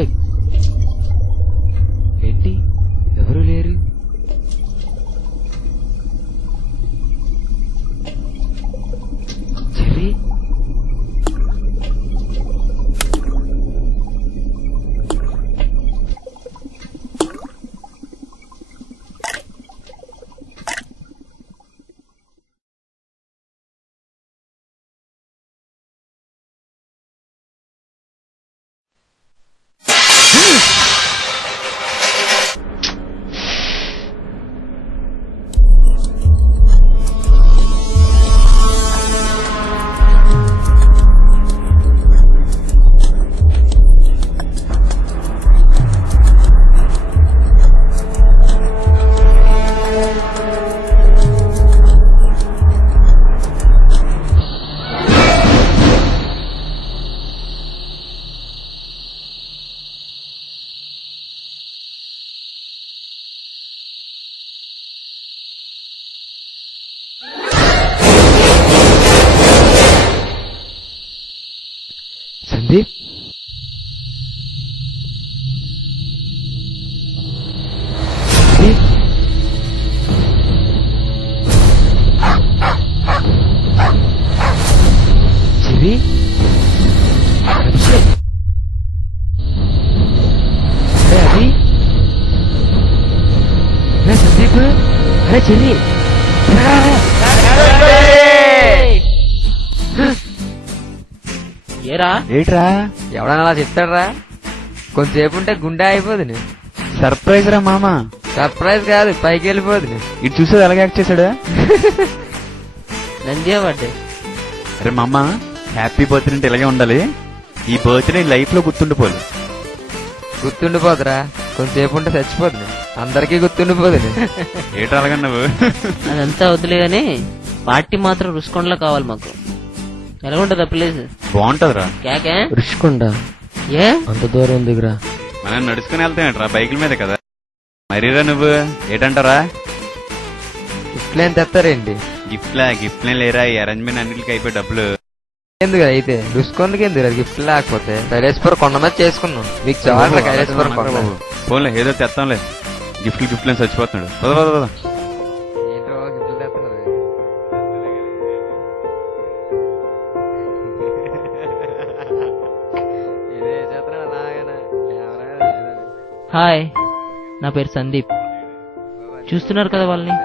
అభిషేక్ ఏంటి ఎవరు లేరు? చెర్రీ సందీప్ చెర్రీ అభిషేక్ అరే అభి అరే సందీప్ అరే చెర్రీ ఏరా ఏట్రా ఎవడన్నా అలా చెప్తాడరా? కొంచెంసేపు ఉంటే గుండె అయిపోదు. సర్ప్రైజ్ రా మామా. సర్ప్రైజ్ కాదు, పైకి వెళ్ళిపోదు. ఇటు చూసేది ఎలాగ యాక్ట్ చేశాడు? నందియా బర్త్డే. అరే మామ, హ్యాపీ బర్త్డే అంటే ఇలాగే ఉండాలి. ఈ బర్త్డే లైఫ్ లో గుర్తుండిపోదు. గుర్తుండిపోదురా, కొంచెంసేపు ఉంటే చచ్చిపోదు. అందరికీ గుర్తుండిపోదు. ఏట్రా అలాగా నువ్వు? అదంతా వద్దులే గాని పార్టీ మాత్రం రుషికొండలో కావాలి మాకు. ఎలా ఉంటదా ప్లేస్? బాగుంటదిరా. కేకే రుషికొండ ఏ అంత దూరం ఉందిరా? మనం నడుచుకుని వెళ్తామేట్రా, బైకుల మీద కదా. మరీరా నువ్వు ఏటంటారా? గిఫ్ట్లేం తెస్తారేంటి? గిఫ్ట్లే లేరా, ఈ అరేంజ్మెంట్ అన్నిటికీ అయిపోయి డబ్బులు ఎందుకు అయితే రుషికొండకి ఎందుకు గిఫ్ట్ లేకపోతే కైలాసపురం కొండ మీద చేసుకున్నాం. మీకు చాలా కైలాసపురం కొండ. పోన్లే ఏదో తెస్తాంలే. గిఫ్ట్లు చచ్చిపోతున్నాడు. పద పద పద. ఏంటో గిఫ్ట్లు తెస్తున్నది. హాయ్, నా పేరు సందీప్. చూస్తున్నారు కదా వాళ్ళని?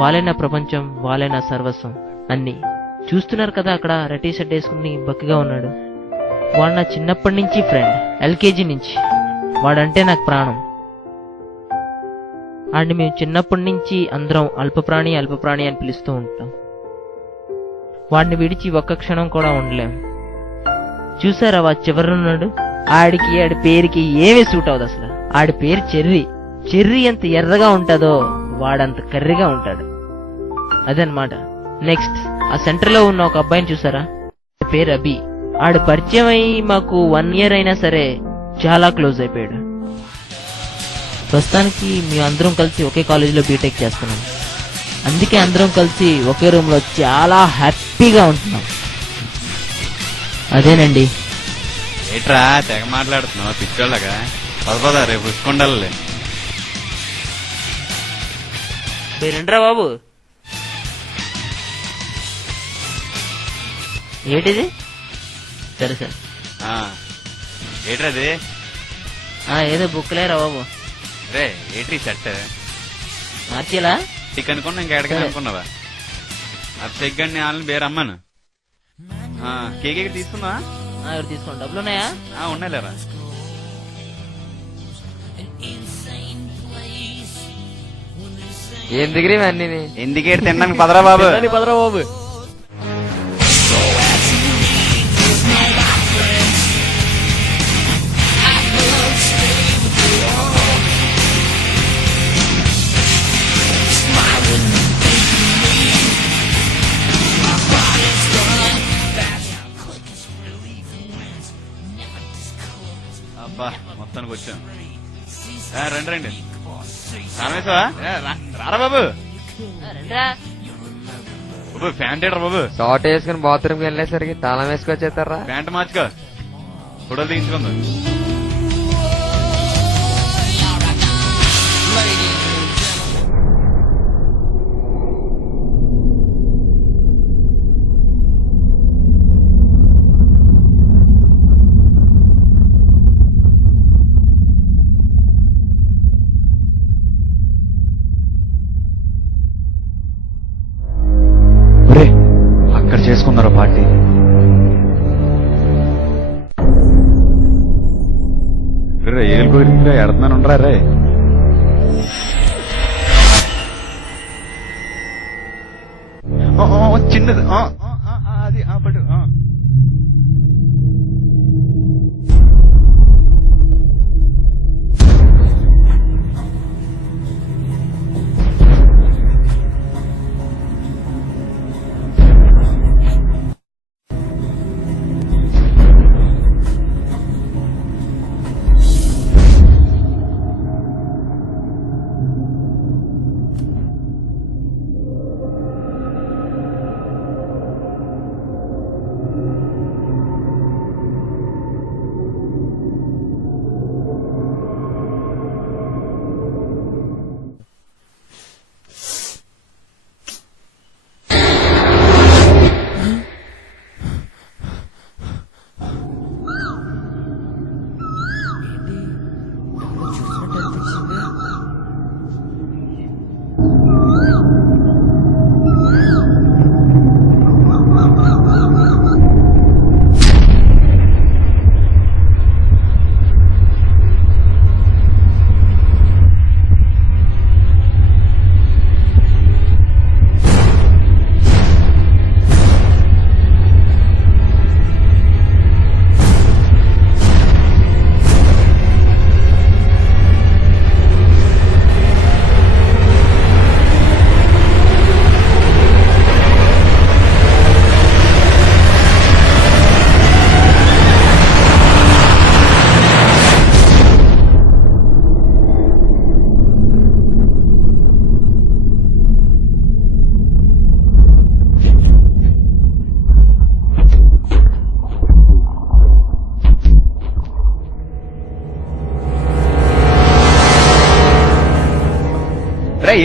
వాళ్ళే నా ప్రపంచం, వాళ్ళే నా సర్వస్వం అన్ని. చూస్తున్నారు కదా అక్కడ రెడ్ టీ షర్ట్ వేసుకుని బక్కగా ఉన్నాడు. వాడు నా చిన్నప్పటి నుంచి ఫ్రెండ్, ఎల్కేజీ నుంచి. వాడంటే నాకు ప్రాణం. అండ్ మేము చిన్నప్పటి నుంచి అందరం అల్పప్రాణి అని పిలుస్తూ ఉంటాం. వాడిని విడిచి ఒక్క క్షణం కూడా ఉండలేం. చూసారా వాడు చివరన్నాడు? ఆడి పేరుకి ఏమీ సూట్ అవదు అసలు. ఆడి పేరు చెర్రీ. చెర్రీ ఎంత ఎర్రగా ఉంటుందో వాడంత కర్రీగా ఉంటాడు. అదనమాట. నెక్స్ట్ ఆ సెంటర్ లో ఉన్న ఒక అబ్బాయిని చూసారా? పేరు అభి. ఆడు పరిచయం అయి మాకు 1 year అయినా సరే చాలా క్లోజ్ అయిపోయాడు. ప్రస్తుతానికి మేము అందరం కలిసి ఒకే కాలేజీలో బీటెక్ చేస్తున్నాం. అందుకే అందరం కలిసి ఒకే రూమ్ లో చాలా హ్యాపీగా ఉంటున్నాం. అదేనండి. ఏట్రా తెగ మాట్లాడుతున్నావు పిచ్చోళ్ళగా? పద రేపు రుషికొండలే. రండ్రా బాబు. ఏంటిది? సరే సరే. ఏట్రది? ఏదో బుక్లేరా బాబు. రే ఏట్రీ షర్ట్ మార్చేలా టిక్ అనుకున్నా ఇంకెక్కడికి అనుకున్నావా? అభిషేక్ గడిని వాళ్ళని బేరు అమ్మాను. కేక్ తీసుకున్నా? ఎవరు తీసుకోండి. డబ్బులు ఉన్నాయా? ఉన్నాయిలేరా. ఏం దగ్గర అన్ని ఎందుకే తినడానికి పదరా బాబు. అబ్బా మొత్తానికి వచ్చాం. రండి రండి. రారా బాబు. బాబు ప్యాంట్ ఏడరా బాబు? షార్ట్ వేసుకుని బాత్రూమ్కి వెళ్ళేసరికి తాళం వేసుకొచ్చేస్తారా? ప్యాంట్ మార్చుకో, ఫోటోలు తీయించుకుందాం. అక్కడ చేసుకున్నారో పార్టీ. ఏళ్ళు కుదిరిందిరా, ఎడతున్నాను ఉండరా రే. చిన్నది అది పట్టు.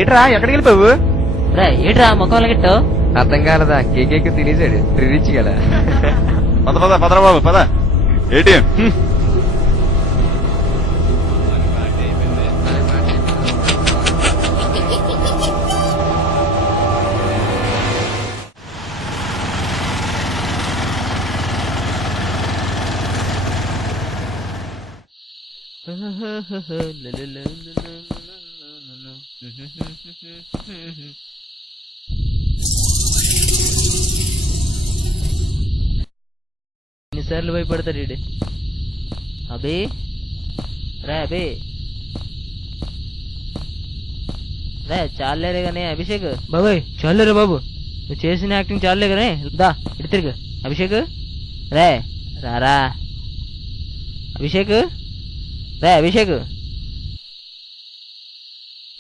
ఏట్రా ఎక్కడికి వెళ్ళిపోవు? ఏట్రా ముఖం గిట్టు అర్థం కాలదా? కేకేకి తినేసాడు రిచ్ కదా. పద పద పదరా బాబు పద. ఏటీఎం ఎన్నిసార్లు భయపడతాడు ఈడు. అబే రా అబే రా, చాలేరే గానే అభిషేక్. బాబాయ్ చాలేరే బాబు, నువ్వు చేసిన యాక్టింగ్ చాలే గానే. దా ఇటు తిరుగు అభిషేక్. రే రారా అభిషేక్. రే అభిషేక్.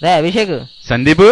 రే అభిషేక్. సందీప్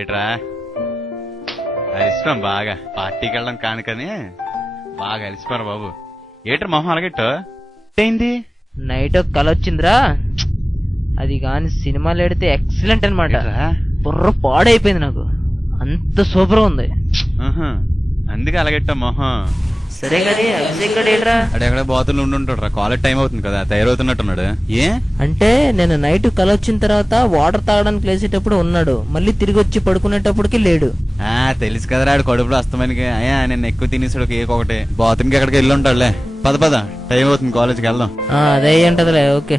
ఏట్రా అలిసిపోయాం బాగా, పార్టీకి వెళ్ళడం కానుకని బాగా అలిసిపోయారు బాబు. ఏట్రా మొహం అలాగెట్టు ఏంది? నైట్ ఒక కల వచ్చిందిరా, అది కాని సినిమాలు ఎడితే ఎక్సలెంట్ అనమాట. బుర్ర పాడైపోయింది నాకు, అంత సూపర్ ఉంది. అందుకే అలాగెట్టా మొహం. సరే కానీ అభిషేక్ గడేట్రా? అక్కడ బాతులు ఉండుంటాడు రా, కాలేజ్ టైం అవుతుంది కదా, తయారవుతున్నట్టున్నాడు. ఏ అంటే నేను నైట్ కల వచ్చిన తర్వాత వాటర్ తాగడానికి లేచేటప్పుడు ఉన్నాడు, మళ్ళీ తిరిగి వచ్చి పడుకునేటప్పటికి లేడు. తెలుసు కదరా, ఆడు కడుపులో అస్తమానికి అయ్యా నేను ఎక్కువ తినేసాడు కేక్ ఒకటి, బాత్రూమ్కి ఎక్కడికి వెళ్ళి ఉంటాడులే. పద పద, టైం అవుతుంది, కాలేజ్కి వెళ్దాం. అదే అంటదిలే, ఓకే.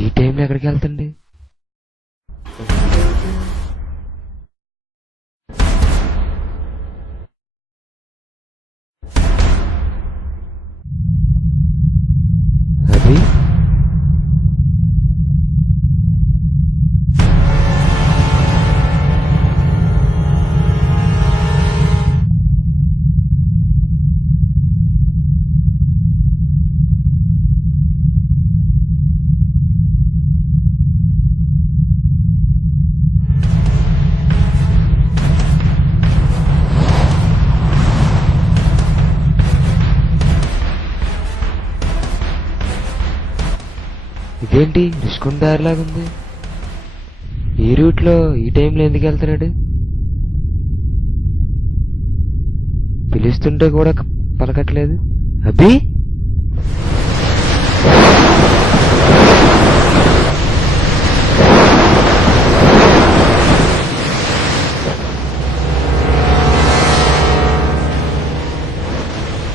ఈ టైంలో ఎక్కడికి వెళ్తండి? అది ఇదేంటి రుషికొండ దారిలాగుంది? ఈ రూట్ లో ఈ టైంలో ఎందుకు వెళ్తున్నాడు? పిలుస్తుంటే కూడా పలకట్లేదు. అబ్బి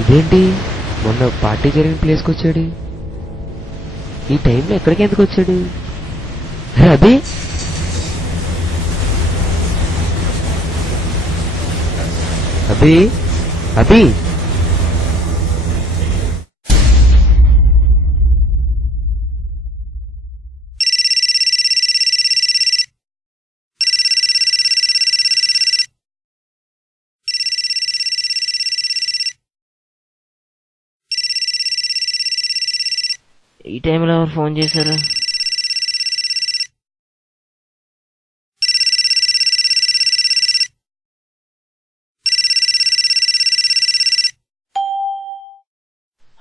ఇదేంటి మొన్న పార్టీ జరిగిన ప్లేస్కి వచ్చాడు, ఈ టైంలో ఎక్కడికి ఎందుకు వచ్చాడు? అభి అభి అభి ఈ టైంలో ఎవరు ఫోన్ చేశారు?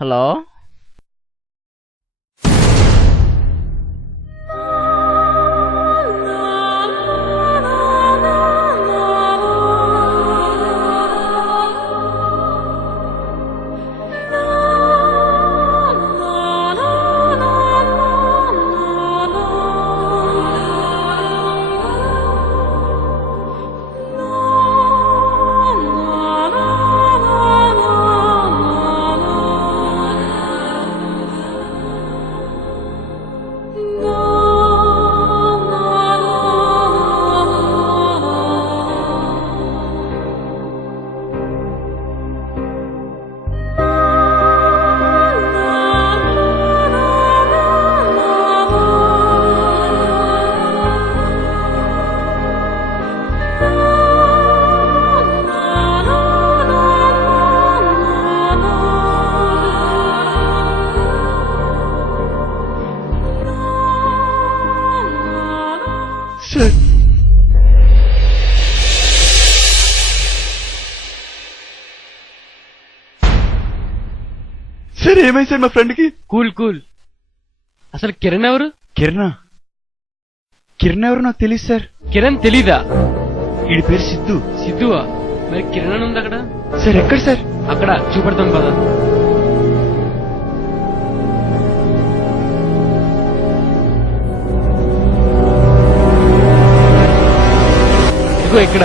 హలో, సార్ సార్ ఏమైంది సార్ మా ఫ్రెండ్ కి? Cool cool. అసలు కిరణ్ ఎవరు? కిరణ్ ఎవరు నాకు తెలియదు సార్. కిరణ్ తెలీదా? వీడి పేరు సిద్ధు. సిద్ధువా? మరి కిరణ్ అని ఉంది అక్కడ. సార్ ఎక్కడ సార్? అక్కడ చూపెడతాను పద. ఇదిగో ఇక్కడ.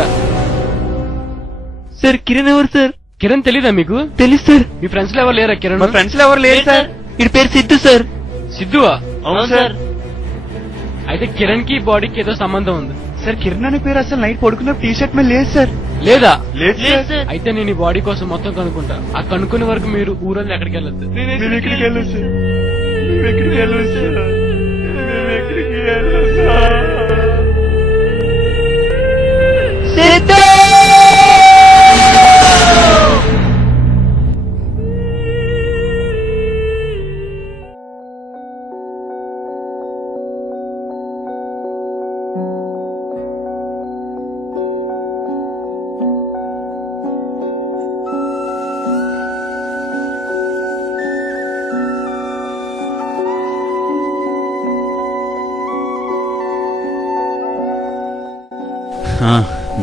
సార్ కిరణ్ ఎవరు సార్? కిరణ్ తెలీదా మీకు? తెలుసు సార్. మీ ఫ్రెండ్స్ లో ఎవరు లేరా కిరణ్? మా ఫ్రెండ్స్ లో ఎవరు లేరు సార్. వీడి పేరు సిద్ధు సార్. సిద్ధువా? అవును సార్. అయితే కిరణ్ కి బాడీకి ఏదో సంబంధం ఉంది. సార్ కిరణ్ అనే పేరు అసలు నైట్ పడుకున్న టీ షర్ట్ మీద లేదు సార్. లేదా? లేదు సార్. అయితే నేను ఈ బాడీ కోసం మొత్తం కనుక్కుంటా. ఆ కనుక్కునే వరకు మీరు ఊరొల్లి ఎక్కడికి వెళ్ళొద్దు. మేము ఎక్కడికి వెళ్ళదు సార్. మేము ఎక్కడికి వెళ్ళదు సార్. మేము ఎక్కడికి వెళ్ళదు సార్. సిద్ధు!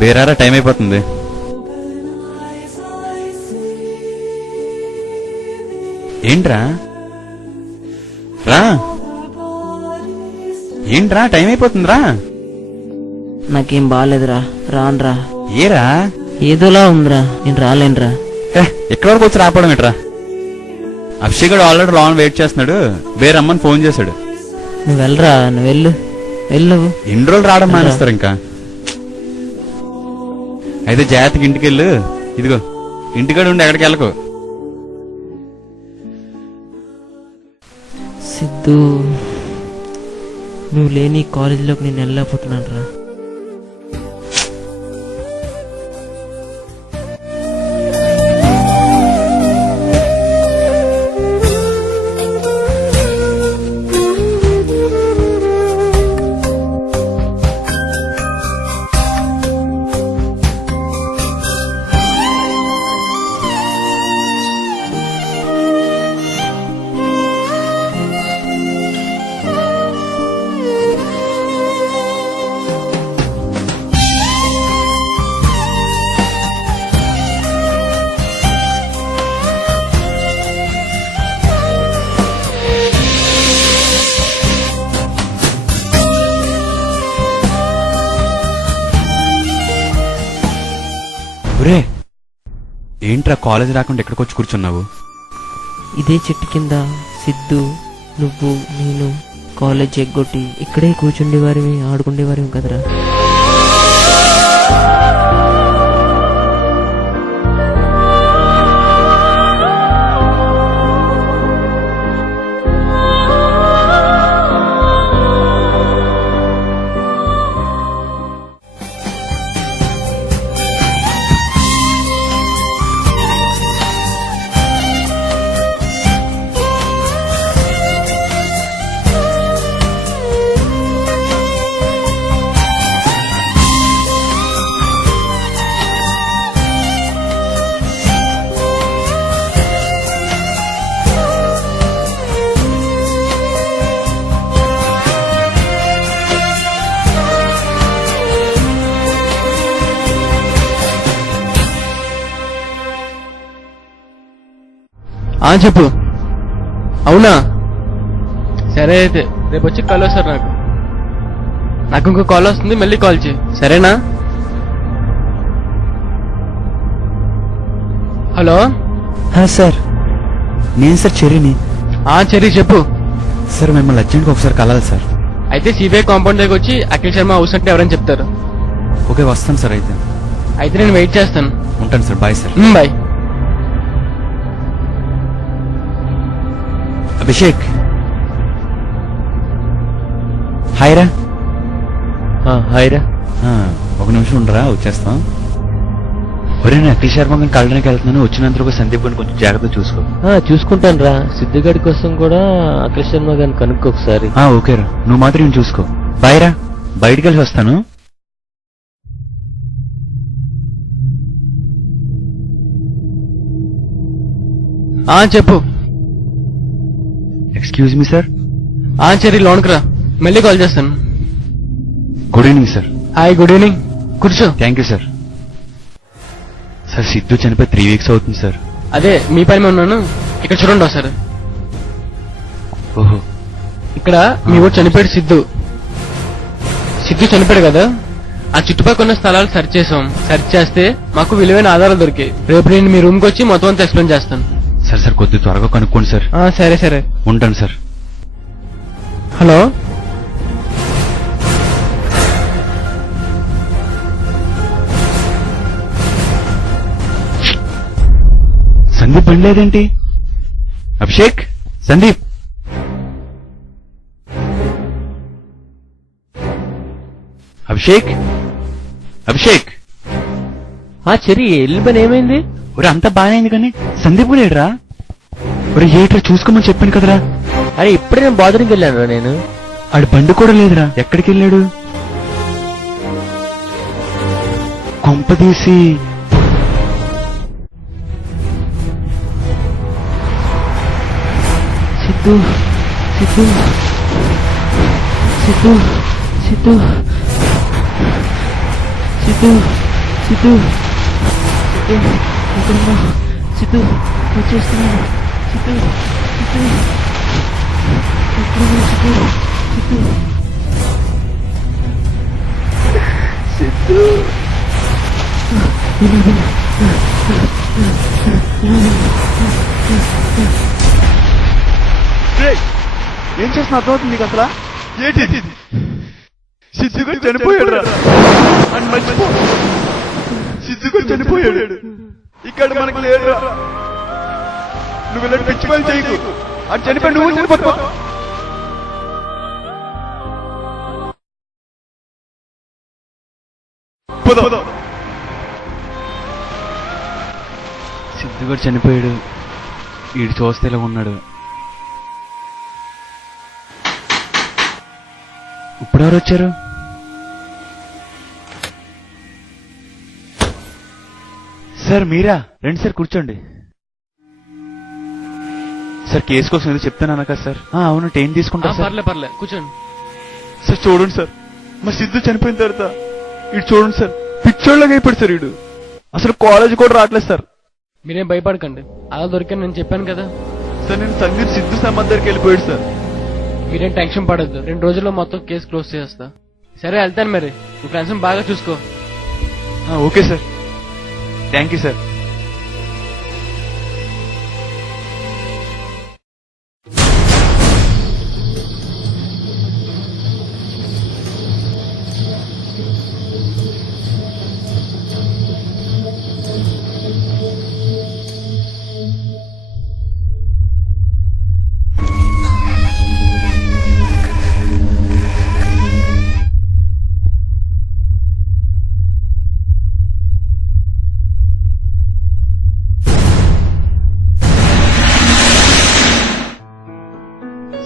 బేరారా టైం అయిపోతుంది. ఏంట్రా ఏంట్రా టైం అయిపోతుందిరా. నాకేం బాగాలేదురా, రానురా. ఏరా ఏదోలా ఉందిరా, నేను రాలేనురా. ఎక్కడి వరకు వచ్చి రాపడం ఏంట్రా? అభిషేక్ ఆల్రెడీ లాన్ వెయిట్ చేస్తున్నాడు. బేరమ్మని ఫోన్ చేశాడు. నువ్వు వెళ్ళరా, నువ్వు వెళ్ళు. ఎన్ని రోజులు రావడం మానేస్తారు ఇంకా? అయితే జాగ్రత్తగా ఇంటికి వెళ్ళు. ఇదిగో ఇంటికాడ ఉండి ఎక్కడికి వెళ్ళకు. సిద్ధు, నువ్వు లేని కాలేజీలోకి నేను వెళ్ళలేకపోతున్నాను రా. ఏంట్రా కాలేజ్ రాకుండా ఎక్కడికి వచ్చి కూర్చున్నావు? ఇదే చెట్టు కింద సిద్ధు, నువ్వు, నేను కాలేజ్ ఎగ్గొట్టి ఇక్కడే కూర్చుండేవారివి, ఆడుకుండేవారివి కదరా. చెప్పు. అవునా? సరే అయితే రేపు వచ్చి కాల్ వస్తారు. నాకు ఇంకో కాల్ వస్తుంది, మళ్ళీ కాల్ చేయి, సరేనా? హలో సార్, నేను సార్ చెర్రీని. చెర్రీ చెప్పు. సార్ మిమ్మల్ని అర్జెంట్గా ఒకసారి కలాలి సార్. అయితే సిబిఐ కాంపౌండ్ దగ్గర వచ్చి అఖిల్ శర్మ హౌస్ అంటే ఎవరని చెప్తారు. ఓకే వస్తాను సార్. అయితే నేను వెయిట్ చేస్తాను. ఉంటాను sir. Bye sir. Bye. Abhishek హాయ్రా. హాయ్రా. ఒక నిమిషం ఉండరా, వచ్చేస్తాం. ఒరే నేను అఖిల్ శర్మ గారిని కలడానికి వెళ్తున్నాను. వచ్చినందుకు సందీప్ గారిని కొంచెం జాగ్రత్త చూసుకో. చూసుకుంటాను రా. సిద్ధుగాడి కోసం కూడా అఖిల్ శర్మ గారిని కనుక్కో ఒకసారి. ఓకేరా, నువ్వు మాత్రం చూసుకో. బాయ్ రా. బయటికి వెళ్ళి వస్తాను. చెప్పు. Excuse me sir. చెర్రీ లోన్కి రా, మళ్ళీ కాల్ చేస్తాను. Good evening sir. Hi, good evening. కూర్చో. Thank you sir. Sir Siddhu చనిపోయి 3 weeks అవుతుంది సార్. అదే మీ పని మీద ఉన్నాను. ఇక్కడ చూడండి ఒకసారి. ఓహో. ఇక్కడ మీ ఊరు చనిపోయాడు సిద్ధు. సిద్ధు చనిపోయాడు కదా, ఆ చుట్టుపక్కల ఉన్న స్థలాలు సెర్చ్ చేసాం. సెర్చ్ చేస్తే మాకు విలువైన ఆధారాలు దొరికాయి. రేపు నేను మీ రూమ్ కి వచ్చి మొత్తం అంతా ఎక్స్ప్లెయిన్ చేస్తాను. సార్ కొద్ది త్వరగా కనుక్కోండి సార్. సరే సరే, ఉంటాను సార్. హలో. సందీప్ బండి లేదేంటి? అభిషేక్, సందీప్. అభిషేక్, అభిషేక్. చెర్రీ వెళ్ళిన పని ఏమైంది? ఒరే అంతా బానే అయింది కానీ సందీప్ కూడా ఏడ్రా. ఒరే ఏట్రా చూసుకోమని చెప్పాను కదరా. అరే ఇప్పుడే నేను బాత్రూమ్కి వెళ్ళాను నేను. ఆడి బండి కూడా లేదురా. ఎక్కడికి వెళ్ళాడు? కొంపదీసి సిద్ధు సిద్ధు సిద్ధు సిద్ధు సిద్ధు సిద్ధు సిద్ధు ఎక్కడున్నా? సిద్ధు వచ్చేస్తున్నాను. సిద్ధు సిద్ధు ఎక్కడున్నా? సిద్ధు సిద్ధు ఏం చేస్తున్నా అర్థమవుతుంది నీకు అసలు? ఏంటి సిద్ధుగా చనిపోయాడు రా. సిద్ధుగా చనిపోయాడు. ఇక్కడ మనకు లేడు రా. నువ్వు ఇలా పిచ్చి పని చేయకు. అది చనిపోయి నువ్వు చనిపోతావు. సిద్ధుగా చనిపోయాడు. వీడు చూస్తే ఇలా ఉన్నాడు. ఇప్పుడెవరు వచ్చారు? సార్ మీరా? రండి సార్ కూర్చోండి. సార్ కేసు కోసం ఏదో చెప్తాను కదా సార్. అవును, టైం తీసుకుంటా సార్. పర్లే పర్లే కూర్చోండి. సార్ చూడండి సార్, మా సిద్ధు చనిపోయిన తర్వాత ఇటు చూడండి సార్, పిచ్చోళ్ళగా అయిపోయాడు సార్. వీడు అసలు కాలేజ్ కూడా రావట్లేదు సార్. మీరేం భయపడకండి, అలా దొరికాను నేను చెప్పాను కదా సార్. నేను సందీప్ సిద్ధు సంబంధానికి వెళ్ళిపోయాడు సార్. మీరేం టెన్షన్ పడద్దు, 2 రోజుల్లో మొత్తం కేసు క్లోజ్ చేస్తా. సరే వెళ్తాను మరి. మీ ఫ్రెండ్స్ బాగా చూసుకో. Okay sir, thank you sir.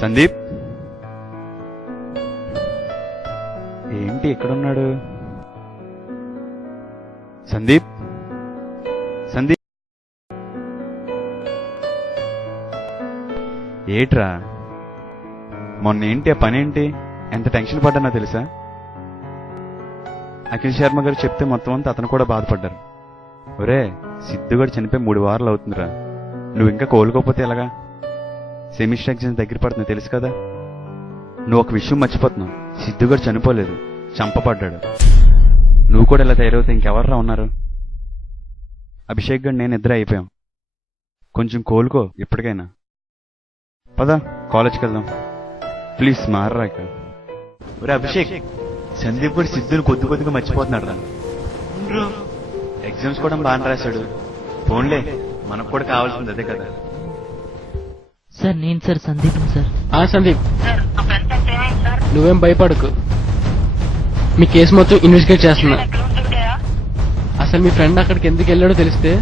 Sandeep ఏంటి ఎక్కడున్నాడు? సందీప్, సందీప్ ఏట్రా మొన్న ఏంటి ఆ పని ఏంటి? ఎంత టెన్షన్ పడ్డానో తెలుసా? అఖిల్ శర్మ గారు చెప్తే మొత్తం అంతా అతను కూడా బాధపడ్డారు. ఒరే సిద్ధుగాడు చనిపోయి 3 వారాలు అవుతుందిరా. నువ్వు ఇంకా కోలుకోకపోతే ఎలాగా? సెమిస్టర్ ఎగ్జామ్స్ దగ్గర పడుతుంది తెలుసు కదా. నువ్వు ఒక విషయం మర్చిపోతున్నావు, సిద్ధుగాడు చనిపోలేదు, చంపబడ్డాడు. నువ్వు కూడా ఇలా తయారవుతే ఇంకెవర్రా ఉన్నారు? అభిషేక్ గారు నేను ఇద్దరే అయిపోయాం. కొంచెం కోలుకో ఇప్పటికైనా. పద కాలేజ్కి వెళ్దాం ప్లీజ్, మారరా ఇక. ఒరే అభిషేక్, సందీప్ కూడా సిద్ధుని కొద్దిగా మర్చిపోతున్నాడు రా. ఎగ్జామ్స్ కూడా బాగా రాశాడు. ఫోన్లే, మనకు కూడా కావాల్సింది అదే కదా. సార్ నేను సార్ సందీప్ సార్. సందీప్ నువ్వేం భయపడకు, మీ కేసు మొత్తం ఇన్వెస్టిగేట్ చేస్తున్నా. అసలు మీ ఫ్రెండ్ అక్కడికి ఎందుకు వెళ్ళాడో తెలిస్తే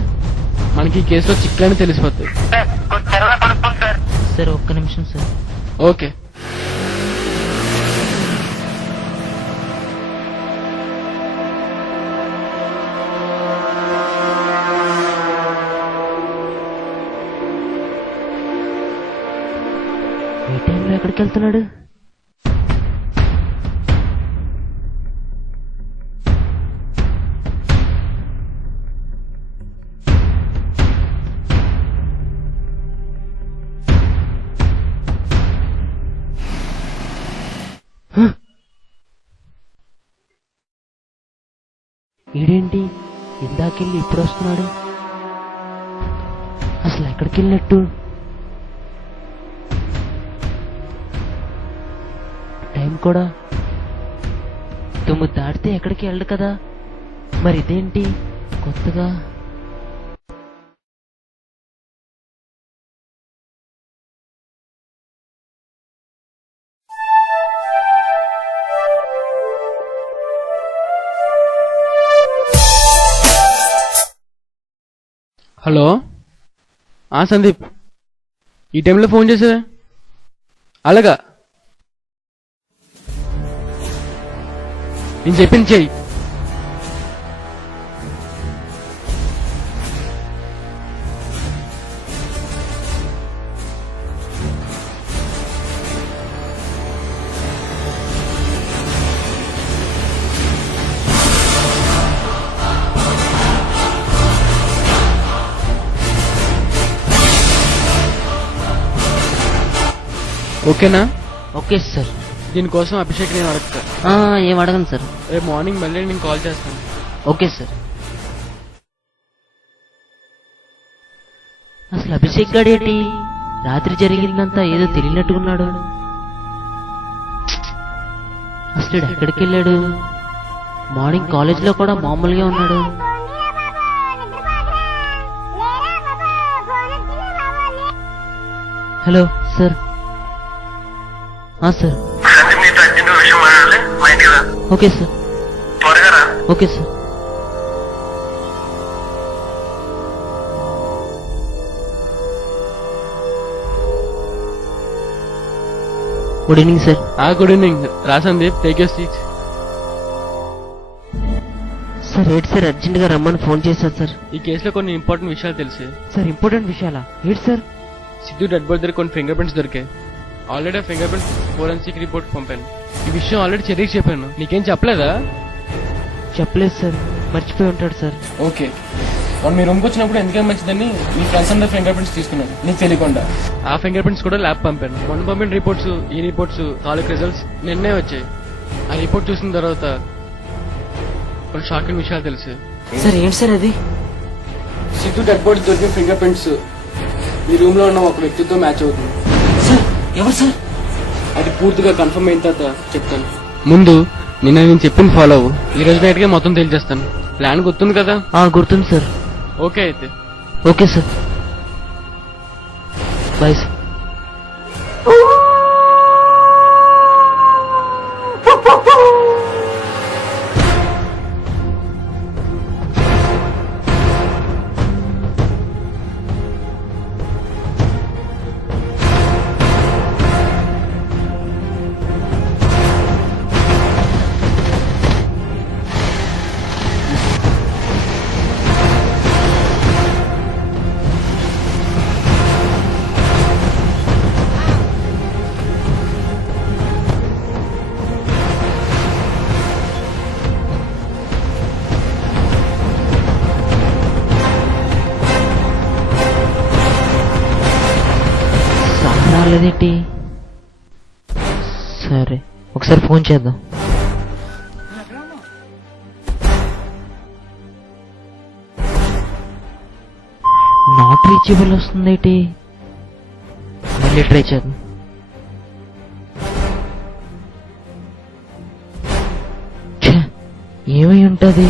మనకి ఈ కేసులో చిక్కులని తెలిసిపోతుంది. సార్ ఒక్క నిమిషం సార్. ఓకే. ఎక్కడికి వెళ్తున్నాడు? ఈడేంటి ఇందాకెళ్ళి ఇప్పుడు వస్తున్నాడు? అసలు ఎక్కడికి వెళ్ళినట్టు? టైం కూడా 9 దాటితే ఎక్కడికి వెళ్ళడు కదా, మరి ఇదేంటి కొత్తగా? హలో, సందీప్, ఈ టైంలో ఫోన్ చేసావే? అలాగా, నేను చెప్పింది చెయ్యి. ఓకేనా? Okay sir. దీనికోసం అభిషేక్ నేను అడగతా. ఏం అడగను సార్. రేపు మార్నింగ్ మళ్ళీ నేను కాల్ చేస్తాను. Okay sir. అసలు అభిషేక్ గాడేంటి రాత్రి జరిగిందంతా ఏదో తెలియనట్టుకున్నాడు? అసలు ఎక్కడికి వెళ్ళాడు? మార్నింగ్ కాలేజీలో కూడా మామూలుగా ఉన్నాడు. Hello sir. Sir. Okay sir. Okay sir. Good evening sir. Good evening. రా Sandeep, take your seat. Sir ఏంటి సార్ అర్జెంట్ గా రమ్మని ఫోన్ చేశారు సార్? ఈ కేసులో కొన్ని ఇంపార్టెంట్ విషయాలు తెలిసే. సార్ ఇంపార్టెంట్ విషయాలా? ఏంటి సార్? సిద్ధు డెడ్ బాడీ దగ్గర కొన్ని ఫింగర్ ప్రింట్స్ దొరికాయి. ఆల్రెడీ ఆ ఫింగర్ ప్రింట్స్ ఫోరెన్సిక్ రిపోర్ట్ పంపాను. ఈ విషయం ఆల్రెడీ చెర్రీకి చెప్పాను. నీకేం చెప్పలేదా? చెప్పలేదు సార్, మర్చిపోయి ఉంటాడు సార్. ఓకే, వాడు మీ రూమ్కి వచ్చినప్పుడు ఎందుకేం మంచిదని మీ ఫ్రెండ్స్ అందరు ఫింగర్ ప్రింట్స్ తీసుకున్నాడు నీకు తెలియకుండా. ఆ ఫింగర్ ప్రింట్స్ కూడా ల్యాబ్ పంపాను. మొన్న పంపిన రిపోర్ట్స్, ఈ రిపోర్ట్స్ తాలూకు రిజల్ట్స్ నిన్నే వచ్చాయి. ఆ రిపోర్ట్ చూసిన తర్వాత కొన్ని షాకింగ్ విషయాలు తెలిసాయి. సార్ ఏంటి సార్ అది? సిద్ధు డెడ్ బాడీ దొరికిన ఫింగర్ ప్రింట్స్ మీ రూమ్ లో ఉన్న ఒక వ్యక్తితో మ్యాచ్ అవుతుంది. సార్ ఎవరు సార్? అది పూర్తిగా కన్ఫర్మ్ అయిన తర్వాత చెప్తాను. ముందు నిన్న నేను చెప్పింది ఫాలో అవ్వు. ఈ రోజు నైట్ గా మొత్తం తెలియజేస్తాను. ప్లాన్ గుర్తుంది కదా? గుర్తుంది సార్. ఓకే అయితే. Okay sir, bye sir. రాలేదేంటి? సరే ఒకసారి ఫోన్ చేద్దాం. నాట్ రీచబుల్ వస్తుందేంటి? మళ్ళీ ట్రై చేద్దాం. ఏమై ఉంటది?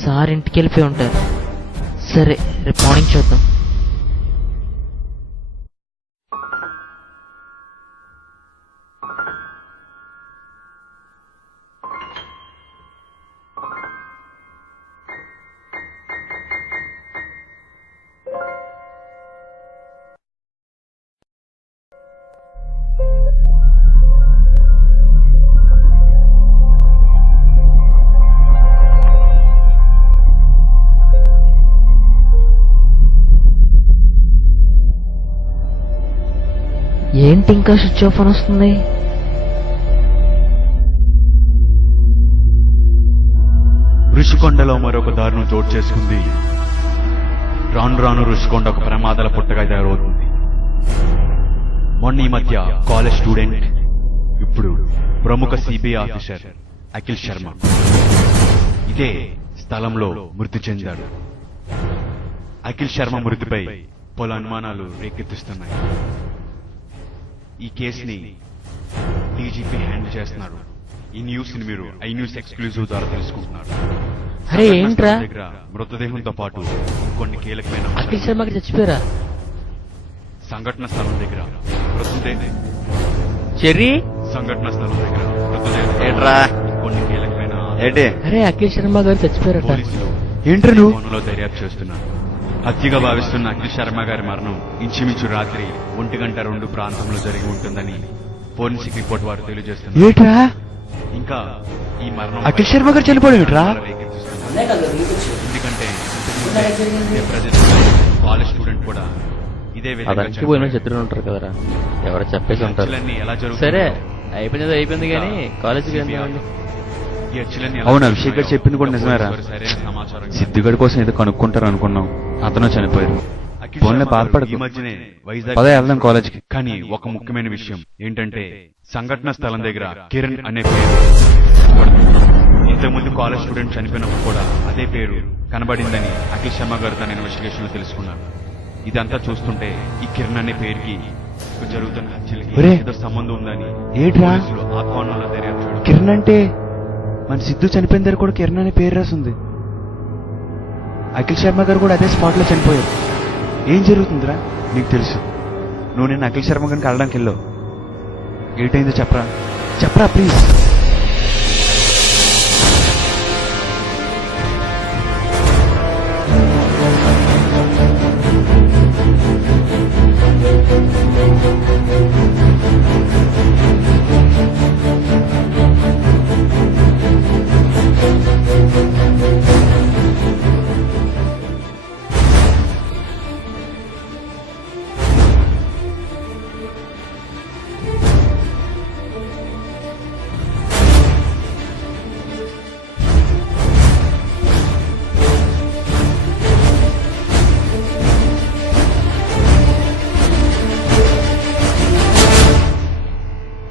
సార్ ఇంటికి వెళ్ళిపోయి ఉంటారు. సరే రేపు మార్నింగ్ చూద్దాం. ఏంటి ఇంకా స్విచ్ ఆఫ్ అని వస్తుంది? ఋషికొండలో మరొక దారుణం చోటు చేసుకుంది. రాను రాను ఋషికొండ ఒక ప్రమాదాల పుట్టగా తయారవుతుంది. మొన్న ఈ మధ్య కాలేజ్ స్టూడెంట్, ఇప్పుడు ప్రముఖ సిబిఐ ఆఫీసర్ అఖిల్ శర్మ ఇదే స్థలంలో మృతి చెందాడు. అఖిల్ శర్మ మృతిపై పలు అనుమానాలు రేకెత్తిస్తున్నాయి. ఈ కేసుని డీజీపీ హ్యాండిల్ చేస్తున్నారు. ఈ న్యూస్ ని మీరు ఐ న్యూస్ ఎక్స్క్లూజివ్ ద్వారా తెలుసుకుంటున్నారు. అరే ఏంట్రా, దగ్గర మృతదేహంతో పాటు కొన్ని కీలకమైన అఖిల్ శర్మ గారు చచ్చిపోయారా? సంఘటన స్థలం దగ్గర మృతదేహం చెర్రీ, సంఘటన స్థలం దగ్గర మృతదేహం ఏంట్రా కొన్ని కీలకమైన ఏంటి అరే అఖిల్ శర్మ గారు చచ్చిపోయారట. పోలీసులు ఏంట్రా నువ్వు కోణంలో దర్యాప్తు చేస్తున్నారు. హత్యగా భావిస్తున్న అఖిల్ శర్మ గారి మరణం ఇంచుమించు రాత్రి 1:02 ప్రాంతంలో జరిగి ఉంటుందని ఫోరెన్సిక్ రిపోర్ట్ వారు తెలియజేస్తున్నారు. ఏట్రా ఇంకా ఈ మరణం అఖిల్ శర్మ గారు చనిపోవడం ఏంట్రా? ఎందుకంటే ఇదే ప్రజలు కాలేజ్ స్టూడెంట్ కూడా ఇదే విధంగా అతనికి పోయిన శత్రువులు ఉంటారు కదరా, ఎవరు చెప్పేసి ఉంటారు. హత్యలన్నీ ఎలా సరే జరుగుతాయో, అయిపోయింది అయిపోయింది కానీ కాలేజీకి వెళ్దామండి. ఈ హత్యలన్నీ ఎలా అవును, అభిషేక్ గారు చెప్పింది కూడా నిజమేరా. సరైన సమాచారం సిద్ధిగడి కోసం ఏదో కనుక్కుంటారు అనుకున్నాం, అతను చనిపోయారు. అఖిల్ ఫోన్లో శర్మ గారు బాధపడకు. ఈ మధ్యనే వైజాగ్ పదే వెళ్దాం కాలేజ్కి. కానీ ఒక ముఖ్యమైన విషయం ఏంటంటే సంఘటన స్థలం దగ్గర కిరణ్ అనే పేరు ఇంతకుముందు కాలేజ్ స్టూడెంట్ చనిపోయినప్పుడు కూడా అదే పేరు కనబడిందని అఖిల్ శర్మ గారు తన ఇన్వెస్టిగేషన్ లో తెలుసుకున్నారు. ఇదంతా చూస్తుంటే ఈ కిరణ్ అనే పేరుకి జరుగుతున్న హత్యలకి ఒరే, ఏదో సంబంధం ఉందని ఏట్రా? పోలీసులు ఆ కోణంలో దర్యాప్తు చేయడం. కిరణ్ అంటే మన సిద్ధు చనిపోయిన దగ్గర కూడా కిరణ్ అనే పేరు రాసింది. అఖిల్ శర్మ గారు కూడా అదే స్పాట్ లో చనిపోయారు. ఏం జరుగుతుందిరా? నీకు తెలుసు, నువ్వు నేను అఖిల్ శర్మ గారిని కలడానికి వెళ్ళావు. ఏటైందో చెప్పరా, చెప్పరా ప్లీజ్.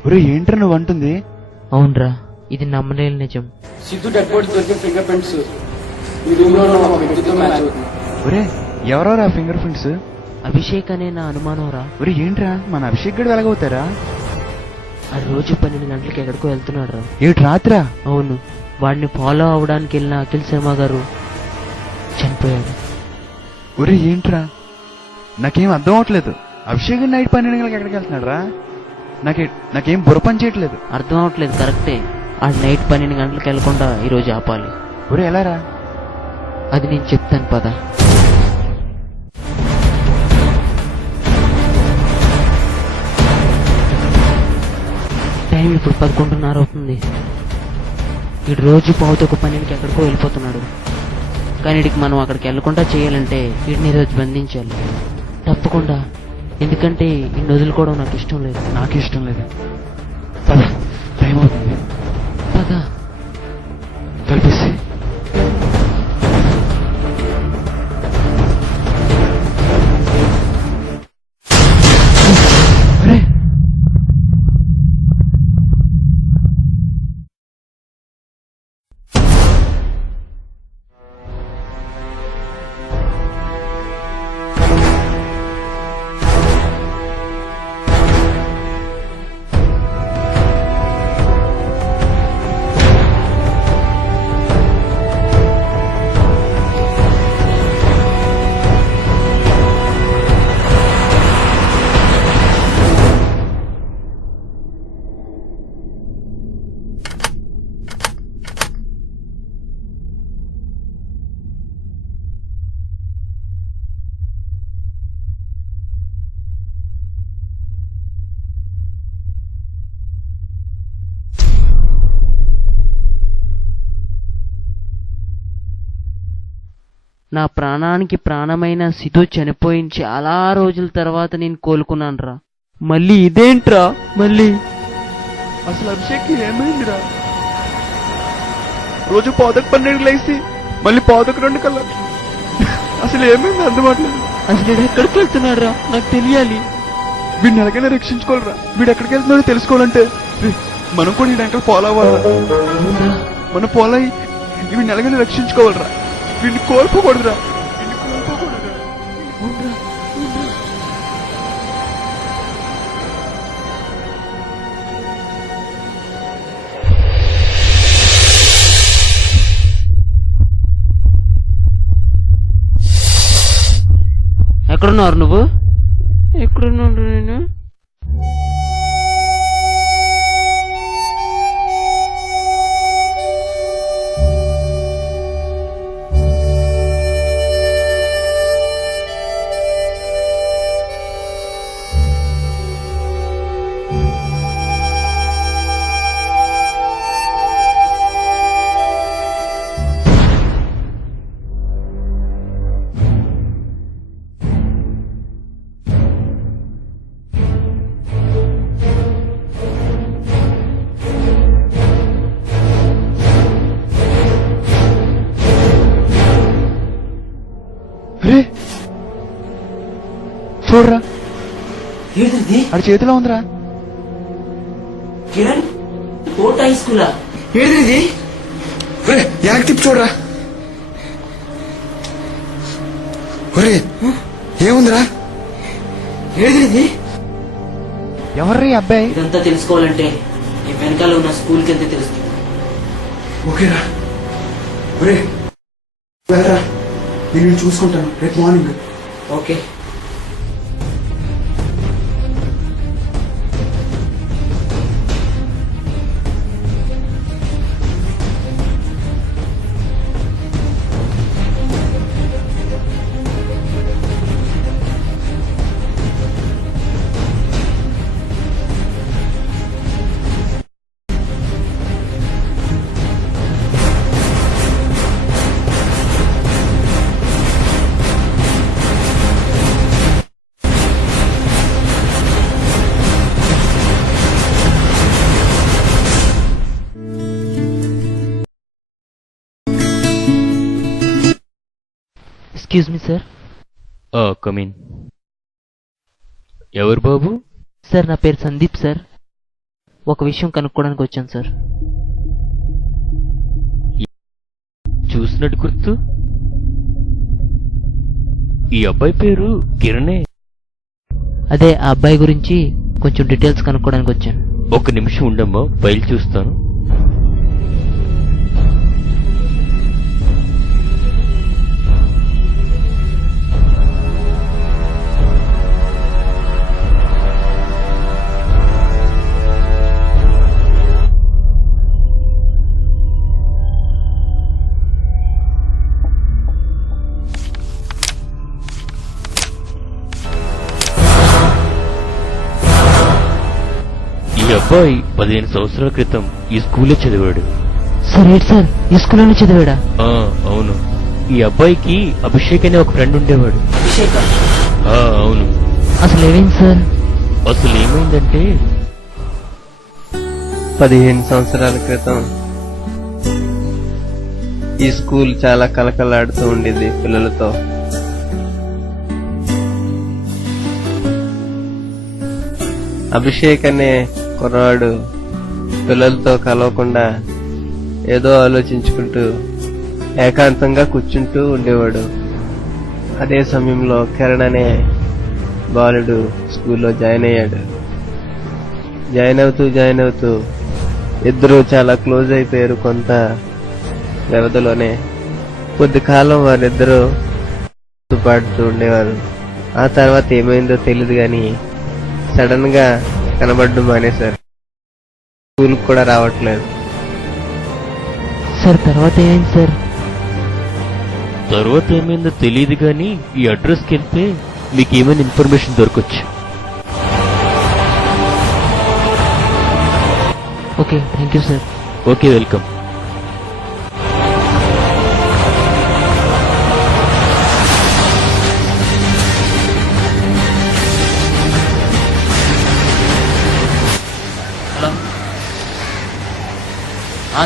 ఒరే ఏంట్రా నువ్వు అంటుంది? అవునరా, ఇది నమ్మలేని నిజం. సిద్ధు డెడ్ బాడీ దొరికిన ఫింగర్ ప్రింట్స్ ఈ రూమ్ లో ఉన్న ఒక వ్యక్తితో మ్యాచ్ అవుతుంది. ఒరే ఎవరెవరా ఫింగర్ ప్రింట్స్? అభిషేక్ అనే నా అనుమానం రా. ఒరే ఏంట్రా, మన అభిషేక్ గడు వెలగవుతారా? ఆ రోజు 12 గంటలకు ఎక్కడికో వెళ్తున్నాడు రా. ఏటి రాత్రా? అవును, వాడిని ఫాలో అవడానికి వెళ్ళిన అఖిల్ శర్మ గారు చనిపోయాడు. ఒరే ఏంట్రా, నాకేం అర్థం అవట్లేదు. అభిషేక్ నైట్ 12 గంటలకు ఎక్కడికి వెళ్తున్నాడు రా? నాకేం బుర్ర పని చేయట్లేదు. అర్థం అవట్లేదు, కరెక్టే. ఆ నైట్ 12 గంటలకు వెళ్ళకుండా ఈరోజు ఆపాలి. ఒరే ఎలా రా? అది నేను చెప్తాను పద. టైం ఇప్పుడు 11:30 అవుతుంది. వీడు రోజు పావుతొక్క 12కి ఎక్కడికో వెళ్ళిపోతున్నాడు. కానీ వీడికి మనం అక్కడికి వెళ్ళకుండా చేయాలంటే వీడిని ఈరోజు బంధించాలి తప్పకుండా. ఎందుకంటే ఈ వదులుకోవడం నాకు ఇష్టం లేదు. నాకు ఇష్టం లేదు. పద, టైం అవుతుంది. పద. తలపేసి నా ప్రాణానికి ప్రాణమైన సిధు చనిపోయిన చాలా రోజుల తర్వాత నేను కోలుకున్నాను రా. మళ్ళీ ఇదేంట్రా మళ్ళీ? అసలు అభిషేక్కి ఏమైందిరా? రోజు పాదకు 12 లేసి మళ్ళీ పాదకు 2 కల్లా అసలు ఏమైంది అందుబాటులేదు. అసలు వీడు ఎక్కడికి వెళ్తున్నాడు రా? నాకు తెలియాలి. వీడిని ఎలాగైనా రక్షించుకోవాలరా. వీడు ఎక్కడికి వెళ్తున్నాడో తెలుసుకోవాలంటే మనం కూడా ఈ వెంటనే ఫాలో అవ్వాలరా. మనం ఫాలో అయ్యి వీడిని ఎలాగైనా రక్షించుకోవాలరా. వీడిని కోల్పోకూడదురా. ఎక్కడున్నారు నువ్వు? ఎక్కడున్నాడు నేను? చూడరా, ఏంటిది? అది చేతిలో ఉందిరా. కిరణ్ కోట హై స్కూలా? ఏంటిది? యాక్ తిప్పి చూడరా. ఒరే ఏముందిరా? ఏంటిది? ఎవర్రీ అబ్బాయి? ఇదంతా తెలుసుకోవాలంటే నీ వెనకాల ఉన్న స్కూల్కి వెళ్తే తెలుస్తుంది. ఓకేరా. ఒరే వెళ్ళరా, నేను చూసుకుంటాను రేపు morning. Okay. Excuse me sir. Come in. ఎవరు బాబు? సార్ నా పేరు సందీప్ సార్. ఒక విషయం కనుక్కోవడానికి వచ్చాను సార్. చూసినట్టు గుర్తు. ఈ అబ్బాయి పేరు కిరణే. అదే ఆ అబ్బాయి గురించి కొంచెం డీటెయిల్స్ కనుక్కోవడానికి వచ్చాను. ఒక నిమిషం ఉండమ్మా, ఫైల్ చూస్తాను. ఈ అబ్బాయి 15 సంవత్సరాల క్రితం ఈ స్కూలే చదివాడు. సార్ ఏంటి సార్ ఈ స్కూల్లోనే చదివాడా? అవును. ఈ అబ్బాయికి అభిషేక్ అనే ఒక ఫ్రెండ్ ఉండేవాడు. అభిషేక్? అవును. అసలు ఏమైంది సార్? అసలు ఏమైందంటే 15 సంవత్సరాల క్రితం ఈ స్కూల్ చాలా కలకలాడుతూ ఉండేది పిల్లలతో. అభిషేక్ అనే కుర్రాడు పిల్లలతో కలవకుండా ఏదో ఆలోచించుకుంటూ ఏకాంతంగా కూర్చుంటూ ఉండేవాడు. అదే సమయంలో కిరణ్ అనే బాలుడు స్కూల్లో జాయిన్ అయ్యాడు. జాయిన్ అవుతూ ఇద్దరు చాలా క్లోజ్ అయిపోయారు. కొంత వ్యవధిలోనే కొద్ది కాలం వారిద్దరూ పాడుతూ ఉండేవారు. ఆ తర్వాత ఏమైందో తెలియదు గాని సడన్ గా కనబడడం మానేశారు. స్కూల్ కూడా రావట్లేదు. సార్ తర్వాత ఏమైంది సార్? తర్వాత ఏమైందో తెలియదు కానీ ఈ అడ్రస్కి వెళ్తే మీకు ఏమైనా ఇన్ఫర్మేషన్ దొరకచ్చు. Okay, thank you sir. Okay, welcome.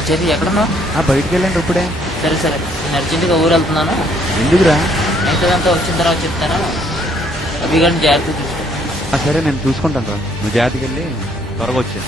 చెల్లి ఎక్కడున్నావు? బయటికి వెళ్ళండి ఇప్పుడే. సరే సరే, నేను అర్జెంటుగా ఊరు వెళ్తున్నాను. ఎందుకురా? మిగతాదంతా వచ్చిన తర్వాత చెప్తాను. అవి కానీ జాగ్రత్త చూసుకో. సరే నేను చూసుకుంటాను రా, నువ్వు జాతికి వెళ్ళి త్వరగా వచ్చే.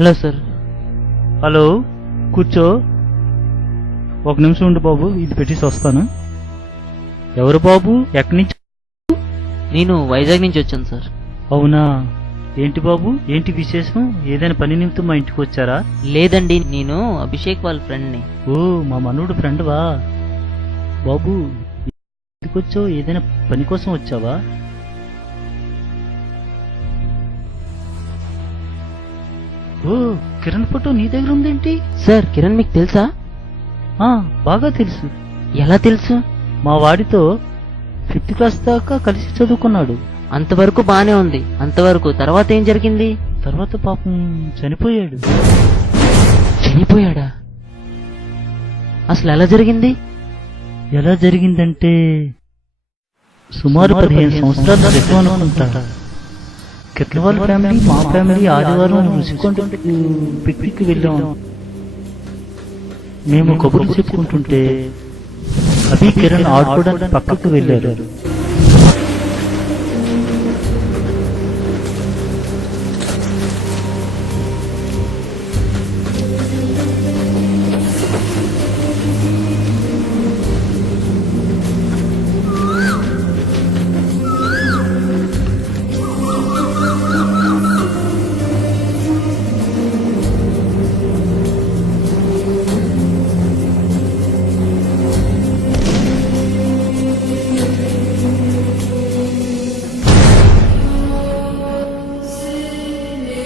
Hello sir. హలో, కూర్చో. ఒక నిమిషం ఉండు బాబు, ఇది పెట్టేసి వస్తాను. ఎవరు బాబు, ఎక్కడి నుంచి? నేను వైజాగ్ నుంచి వచ్చాను సార్. అవునా, ఏంటి బాబు, ఏంటి విశేషం? ఏదైనా పని నిమిత్తం మా ఇంటికి వచ్చారా? లేదండి, నేను అభిషేక్ వాళ్ళ ఫ్రెండ్ని. ఓ, మా మనవుడు ఫ్రెండ్ వా బాబు. ఇంటికి వచ్చావు, ఏదైనా పని కోసం వచ్చావా? ఓ, కిరణ్ ఫోటో నీ దగ్గర ఉందేంటి? సార్, కిరణ్ మీకు తెలుసా? బాగా తెలుసు. ఎలా తెలుసు? మా వాడితో 5th క్లాస్ దాకా కలిసి చదువుకున్నాడు. అంతవరకు బానే ఉంది. అంతవరకు తర్వాత ఏం జరిగింది? తర్వాత పాపం చనిపోయాడు. చనిపోయాడా? అసలు ఎలా జరిగింది? ఎలా జరిగిందంటే సుమారు 15 సంవత్సరాల క్రితం అనుకుంటా. కిట్లవాళ్ళ ఫ్యామిలీ, మా ఫ్యామిలీ ఆదివారం రుషికొండకు పిక్నిక్ వెళ్ళాం. మేము కబుర్లు చెప్పుకుంటుంటే అభి, కిరణ్ ఆడుకోవడానికి పక్కకు వెళ్ళారు.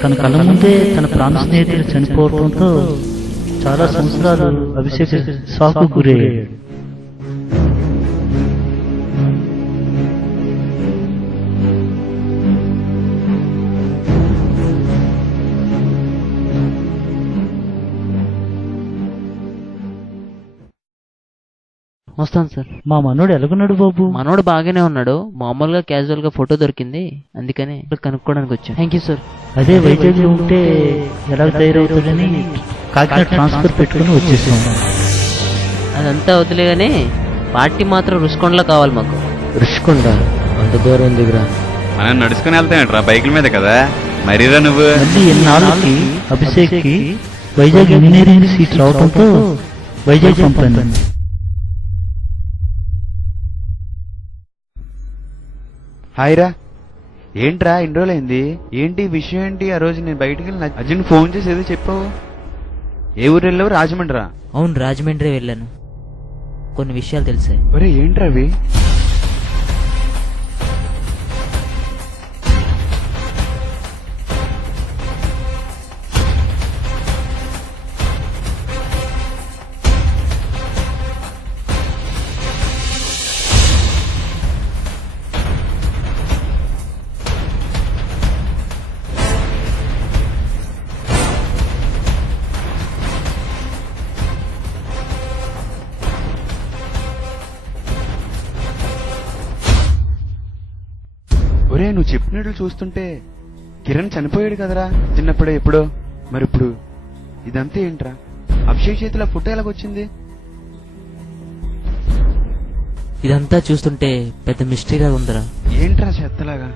తన కళ్ళ ముందే తన ప్రాణ స్నేహితులు చనిపోవడంతో చాలా సంవత్సరాలు అభిషేక్ షాకు గురయ్యాడు. వస్తాను సార్. మా మనోడు ఎలాగున్నాడు బాబు? మనోడు బాగానే ఉన్నాడు. మామూలుగా క్యాజువల్ గా ఫోటో దొరికింది, అందుకని కనుక్కోవడానికి వచ్చాను. Thank you sir. అదే వైజాగ్ లో ఉంటే ఎలా తయారవుతుందని కాకినాడ ట్రాన్స్ఫర్ పెట్టుకుని వచ్చేసాం. అదంతా వదిలేగానే పార్టీ మాత్రం రుషికొండలో కావాలి మాకు. రుషికొండ అంత దూరం ఎందుకురా? మనం నడుచుకుని వెళ్తామేంట్రా, బైకుల మీద కదా. మరీరా నువ్వు. మళ్ళీ ఎన్నాళ్ళకి అభిషేక్ కి వైజాగ్ ఇంజనీరింగ్ సీట్ రావడంతో వైజాగ్ పంపాను. హాయ్ రా. ఏంట్రా ఇన్ని రోజులైంది? ఏంటి విషయం ఏంటి? ఆ రోజు నేను బయటికి వెళ్ళి అర్జున్ ఫోన్ చేసి ఏదో చెప్పావు. ఏ ఊరు వెళ్ళావు? రాజమండ్రా? అవును, రాజమండ్రి వెళ్ళాను. కొన్ని విషయాలు తెలిసాయి. ఒరే ఏంట్రా అవి? ఒరే నువ్వు చెప్పినట్లు చూస్తుంటే కిరణ్ చనిపోయాడు కదరా చిన్నప్పుడే ఎప్పుడో. మరి ఇప్పుడు ఇదంతా ఏంట్రా? అభిషేక్ చేతిలో ఫోటో ఎలాగొచ్చింది? ఇదంతా చూస్తుంటే పెద్ద మిస్టరీగా ఉందిరా. ఏంట్రా చెత్తలాగా?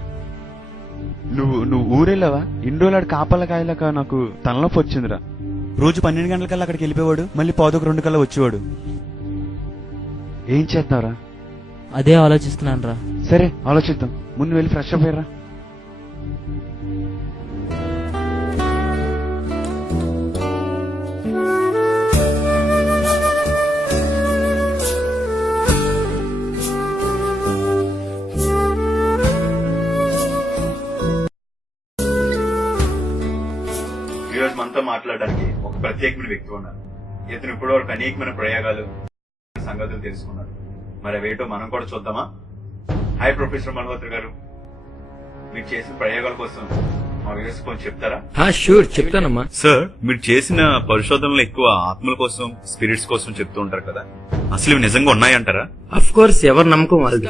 నువ్వు ఊరెళ్ళావా? ఇన్ని రోజులు ఆడు కాపాల కాయలేక నాకు తలనొప్పి వచ్చిందిరా. రోజు 12 గంటలకల్లా అక్కడికి వెళ్ళిపోయాడు, మళ్ళీ 1:02 కల్లా వచ్చేవాడు. ఏం చేద్దాంరా? అదే ఆలోచిస్తున్నాను రా. సరే ఆలోచిద్దాం, ముందు వెళ్ళి ఫ్రెష్ అప్ అయ్యారా. ఈరోజు మనతో మాట్లాడడానికి ఒక ప్రత్యేకమైన వ్యక్తి ఉన్నారు. ఇతను ఇప్పటివరకు అనేకమైన ప్రయోగాలు సంగతులు తెలుసుకున్నారు. మరి అవేటో మనం కూడా చూద్దామా? హాయ్ ప్రొఫెసర్ మల్హోత్రా గారు, మీరు చేసిన ప్రయోగాల కోసం మా వ్యూవర్స్ కొంచెం చెప్తారా? షూర్, చెప్తానమ్మా. సార్, మీరు చేసిన పరిశోధనలు ఎక్కువ ఆత్మల కోసం, స్పిరిట్స్ కోసం చెప్తూ ఉంటారు కదా, అసలు ఇవి నిజంగా ఉన్నాయంటారా? అఫ్ కోర్స్, ఎవరి నమ్మకం వాళ్ళది.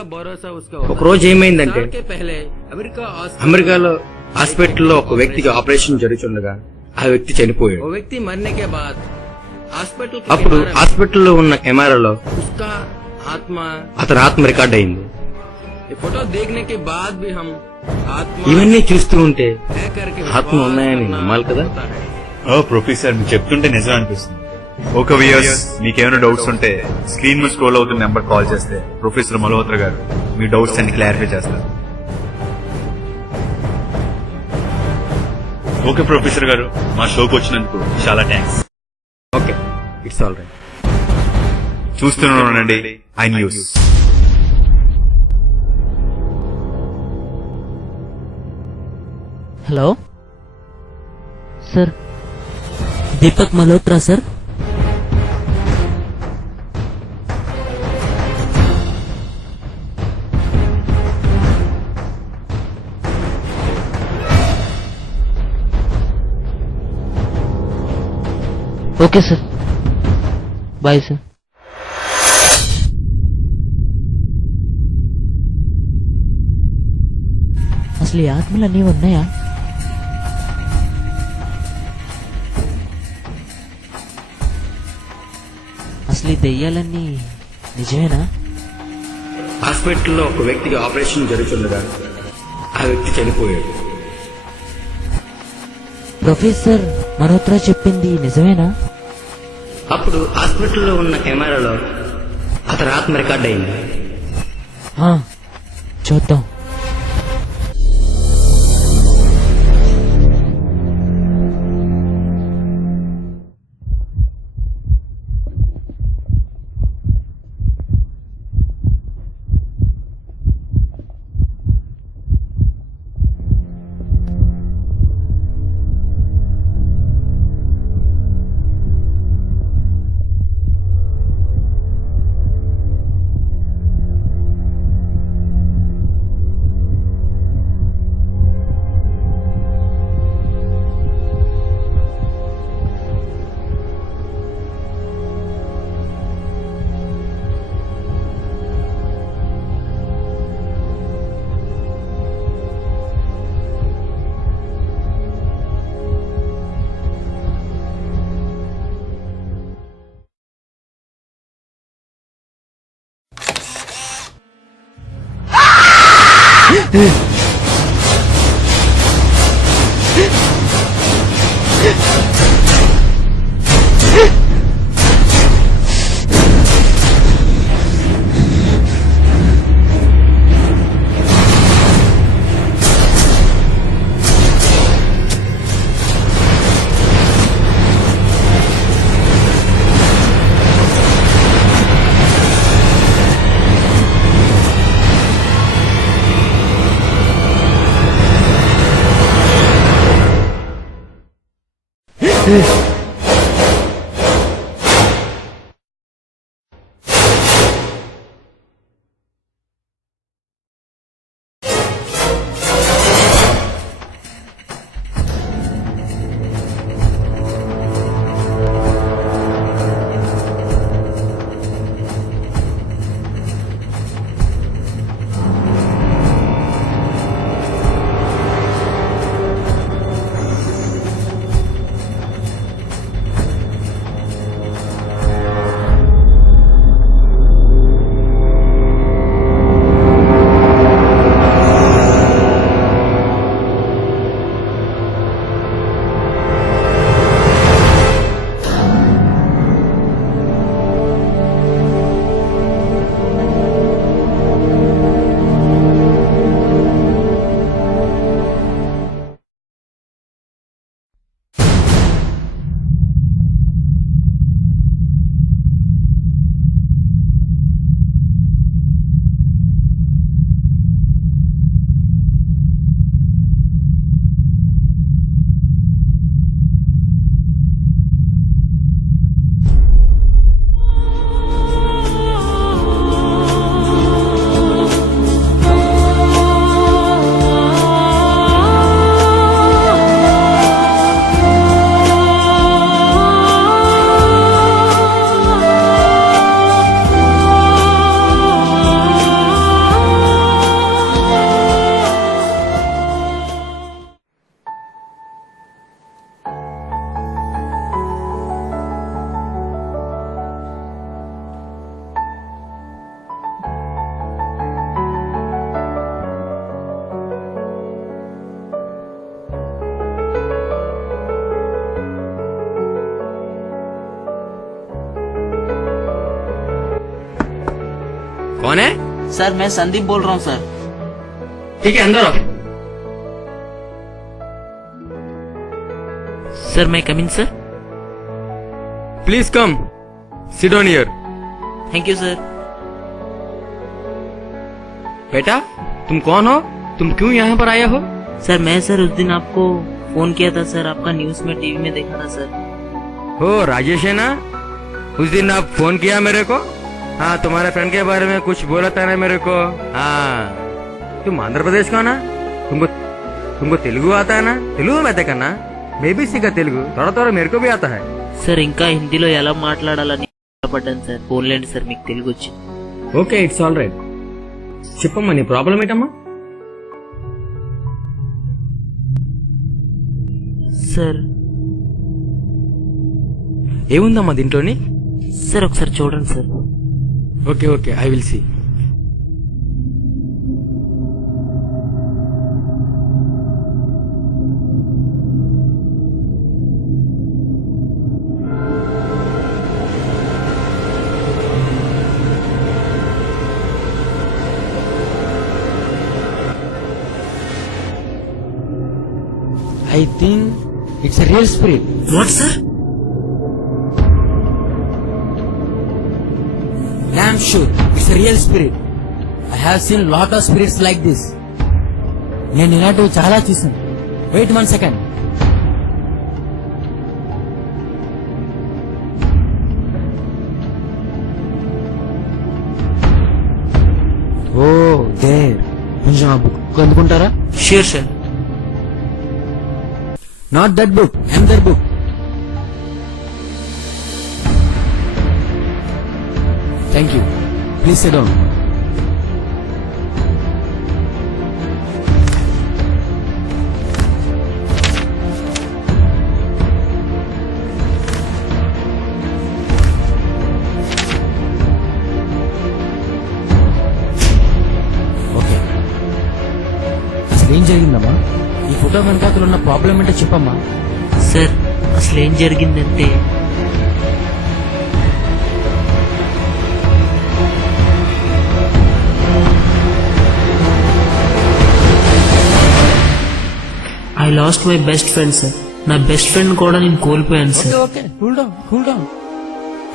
ఒక రోజు ఏమైందంటే అమెరికాలో హాస్పిటల్లో ఒక వ్యక్తికి ఆపరేషన్ జరుగుతుండగా ఆ వ్యక్తి చనిపోయాడు. అప్పుడు హాస్పిటల్లో ఉన్న కెమెరాలో అతని ఆత్మ రికార్డ్ అయింది. ఇవన్నీ చూస్తూ ఉంటే ఆత్మ ఉన్నాయని నమ్మాలి కదా. ప్రొఫెసర్, మీరు చెప్తుంటే నిజం అనిపిస్తుంది. ఒక వ్యూవర్స్ మీకేమైనా డౌట్స్ ఉంటే స్క్రీన్ మీద స్క్రోల్ అవుతున్న నెంబర్ కాల్ చేస్తే ప్రొఫెసర్ మల్హోత్రా గారు మీ డౌట్స్ అన్ని క్లారిఫై చేస్తారు. ఓకే ప్రొఫెసర్ గారు, మా షోకి వచ్చినందుకు చాలా thanks. Okay, it's all right. చూస్తున్నానండి iNews. Hello sir, Deepak Malhotra sir. Okay sir, bye sir. అసలు ఈ ఆత్మలు అన్నీ ఉన్నాయా? అసలు ఈ దెయ్యాలన్నీ నిజమేనా? హాస్పిటల్లో ఒక వ్యక్తికి ఆపరేషన్ జరుగుతుండగా ఆ వ్యక్తి చనిపోయాడు. ప్రొఫెసర్ మల్హోత్రా చెప్పింది నిజమేనా? అప్పుడు హాస్పిటల్లో ఉన్న కెమెరాలో అతని ఆత్మ రికార్డ్ అయింది. చూద్దాం. कौन है? सर मैं संदीप बोल रहा हूँ सर। ठीक है, अंदर आओ। सर मैं come in sir. Please come, sit on here. Thank you sir. बेटा, तुम कौन हो? तुम क्यों यहाँ पर आए हो? सर मैं सर उस दिन आपको फोन किया था सर, आपका न्यूज में टीवी में देखा था सर। हो राजेश है ना? उस दिन आप फोन किया मेरे को। हाँ, तुम्हारे फ्रेंड के बारे में कुछ बोला था ना मेरे को। हाँ, तुम आंध्र प्रदेश का ना? तुमको तेलुगु आता है ना? तेलुगु में करना, मैं भी सीखा तेलुगु, थोड़ा थोड़ा मेरे को भी आता है। సార్ ఇంకా హిందీలో ఎలా మాట్లాడాలని పడ్డాను సార్, పోన్లేండి సార్ మీకు తెలుగు వచ్చి. Okay, it's all right. చెప్పమ్మా, నీ ప్రాబ్లం ఏంటమ్మా? సార్ ఏముందమ్మా దీంట్లోని? సార్ ఒకసారి చూడండి sir. Okay okay, I will see. I think it's a real spirit. What sir? Damn sure, it's a real spirit. I have seen lot of spirits like this. నేను ఇలాంటివి చాలా చూసాను. Wait 1 second. Oh, there. కొంచెం ఆ book అందుకుంటారా? Sure sir. Not that book, another book. Thank you. Please sit down. Okay. అసలు ఏం జరిగిందమ్మా? ఈ ఫోటో వెనకాతలు ఉన్న ప్రాబ్లం ఏంటో చెప్పమ్మా. సార్ అసలు ఏం జరిగిందంటే I lost my best friend sir. నా బెస్ట్ ఫ్రెండ్ కూడా నేను కోల్పోయాను sir. Okay, cool down.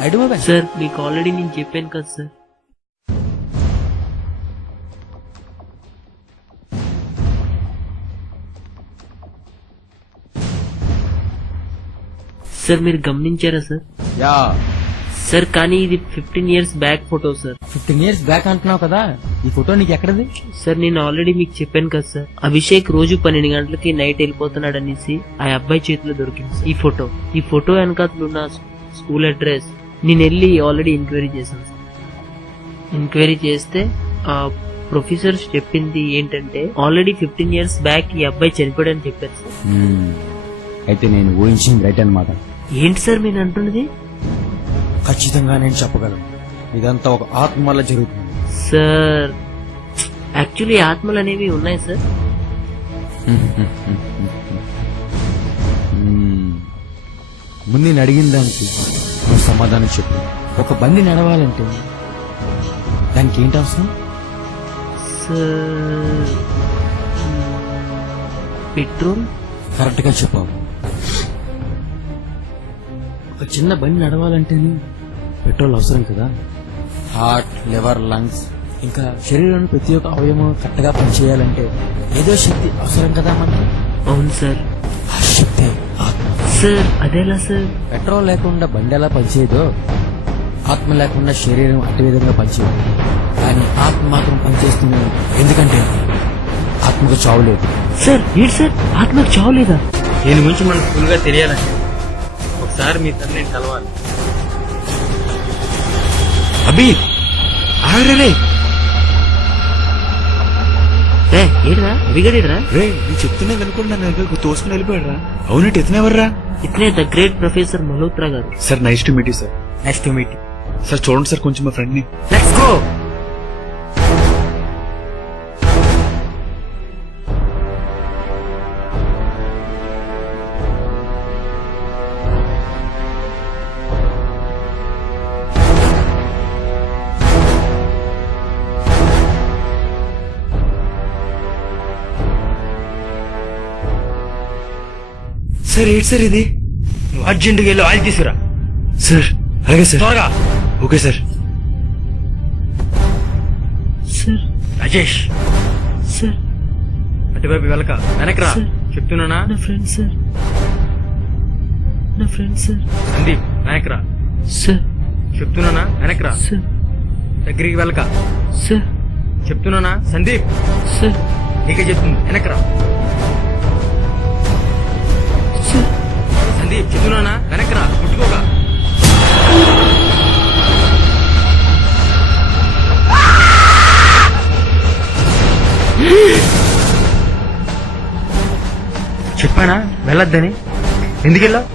I do my best. Sir మీకు ఆల్రెడీ నేను చెప్పాను కదా సార్. సార్ మీరు గమనించారా సార్? యా. సార్ కానీ ఇది 15 years back photo sir. 15 years back అంటున్నావు కదా, ఈ ఫోటో నీకు ఎక్కడది? సార్ నేను ఆల్రెడీ మీకు చెప్పాను కదా సార్, అభిషేక్ రోజు 12 గంటలకి నైట్ వెళ్ళిపోతున్నాడు అనేసి ఆ అబ్బాయి చేతిలో దొరికింది సార్ ఈ ఫోటో వెనకాతలు ఉన్న స్కూల్ అడ్రస్ నేను వెళ్ళి ఆల్రెడీ ఎంక్వైరీ చేశాను సార్. ఎంక్వైరీ చేస్తే ఆ ప్రొఫెసర్స్ చెప్పింది ఏంటంటే ఆల్రెడీ 15 years బ్యాక్ ఈ అబ్బాయి చనిపోయాడని చెప్పారు సార్. అయితే నేను ఊహించింది రైట్ అన్నమాట. ఏంటి సార్ మీరు అంటున్నది? ఖచ్చితంగా నేను చెప్పగలను, ఇదంతా ఒక ఆత్మ వల్ల జరుగుతుంది. సార్ యాక్చువల్లీ ఆత్మలు అనేవి ఉన్నాయి సార్. ముందు నేను అడిగిన దానికి నువ్వు సమాధానం చెప్పు. ఒక బండి నడవాలంటే దానికి ఏంటి అవసరం? Sir petrol. కరెక్ట్ గా చెప్పావు. ఒక చిన్న బండి నడవాలంటే పెట్రోల్ అవసరం కదా. హార్ట్, లివర్, లంగ్స్ ఇంకా శరీరంలో ప్రతి ఒక్క అవయవం కరెక్ట్ గా పనిచేయాలంటే ఏదో శక్తి అవసరం కదా మనకి. అవును సార్. ఆ శక్తి ఆత్మ. సార్ అదేలా సార్? పెట్రోల్ లేకుండా బండి ఎలా పనిచేయదో ఆత్మ లేకుండా శరీరం అటు విధంగా పనిచేయదు. కానీ ఆత్మ మాత్రం పనిచేస్తుంది. ఎందుకంటే ఆత్మకు చావు లేదు. సార్ ఏంటి సార్ ఆత్మకు చావు లేదా? దీని గురించి మనకు ఫుల్ గా తెలియాలంటే ఒకసారి మీ తల్లి నేను కలవాలి. అభి ఆగరే ఏడ్రా అవిగడేడ్రా? రే, నీ చెప్తున్నా కనుకోండి నన్ను తోసుకుని వెళ్ళిపోయాడు రా. అవునంటే ఎత్తునేవర్రా? ఇతనే ద గ్రేట్ ప్రొఫెసర్ మల్హోత్రా గారు. Sir nice to meet you sir. Nice to meet. Sir చూడండి సార్ కొంచెం మా ఫ్రెండ్ ని. Let's go. సార్ ఏంటి సార్ ఇది? నువ్వు అర్జెంటుగా వెళ్ళి ఆయిల్ తీసుకురా. సార్ అలాగే సార్. త్వరగా. Okay sir. రాజేష్ సార్ అటువైపు వెళ్ళక వెనక్రా. సార్. చెప్తున్నానా? నా ఫ్రెండ్ సార్. నా ఫ్రెండ్ సార్. సందీప్ వెనక్రా. సార్ చెప్తున్నానా? వెనక్రా. సార్ దగ్గరికి వెళ్ళక. సార్ చెప్తున్నానా? సందీప్ సార్ నీకే చెప్తుంది వెనక్రా. సార్ సందీప్ చెప్తున్నానా? వెనక్రా. ముట్టుకోగా. చెప్పానా వెళ్ళొద్దని? ఎందుకు వెళ్ళావు?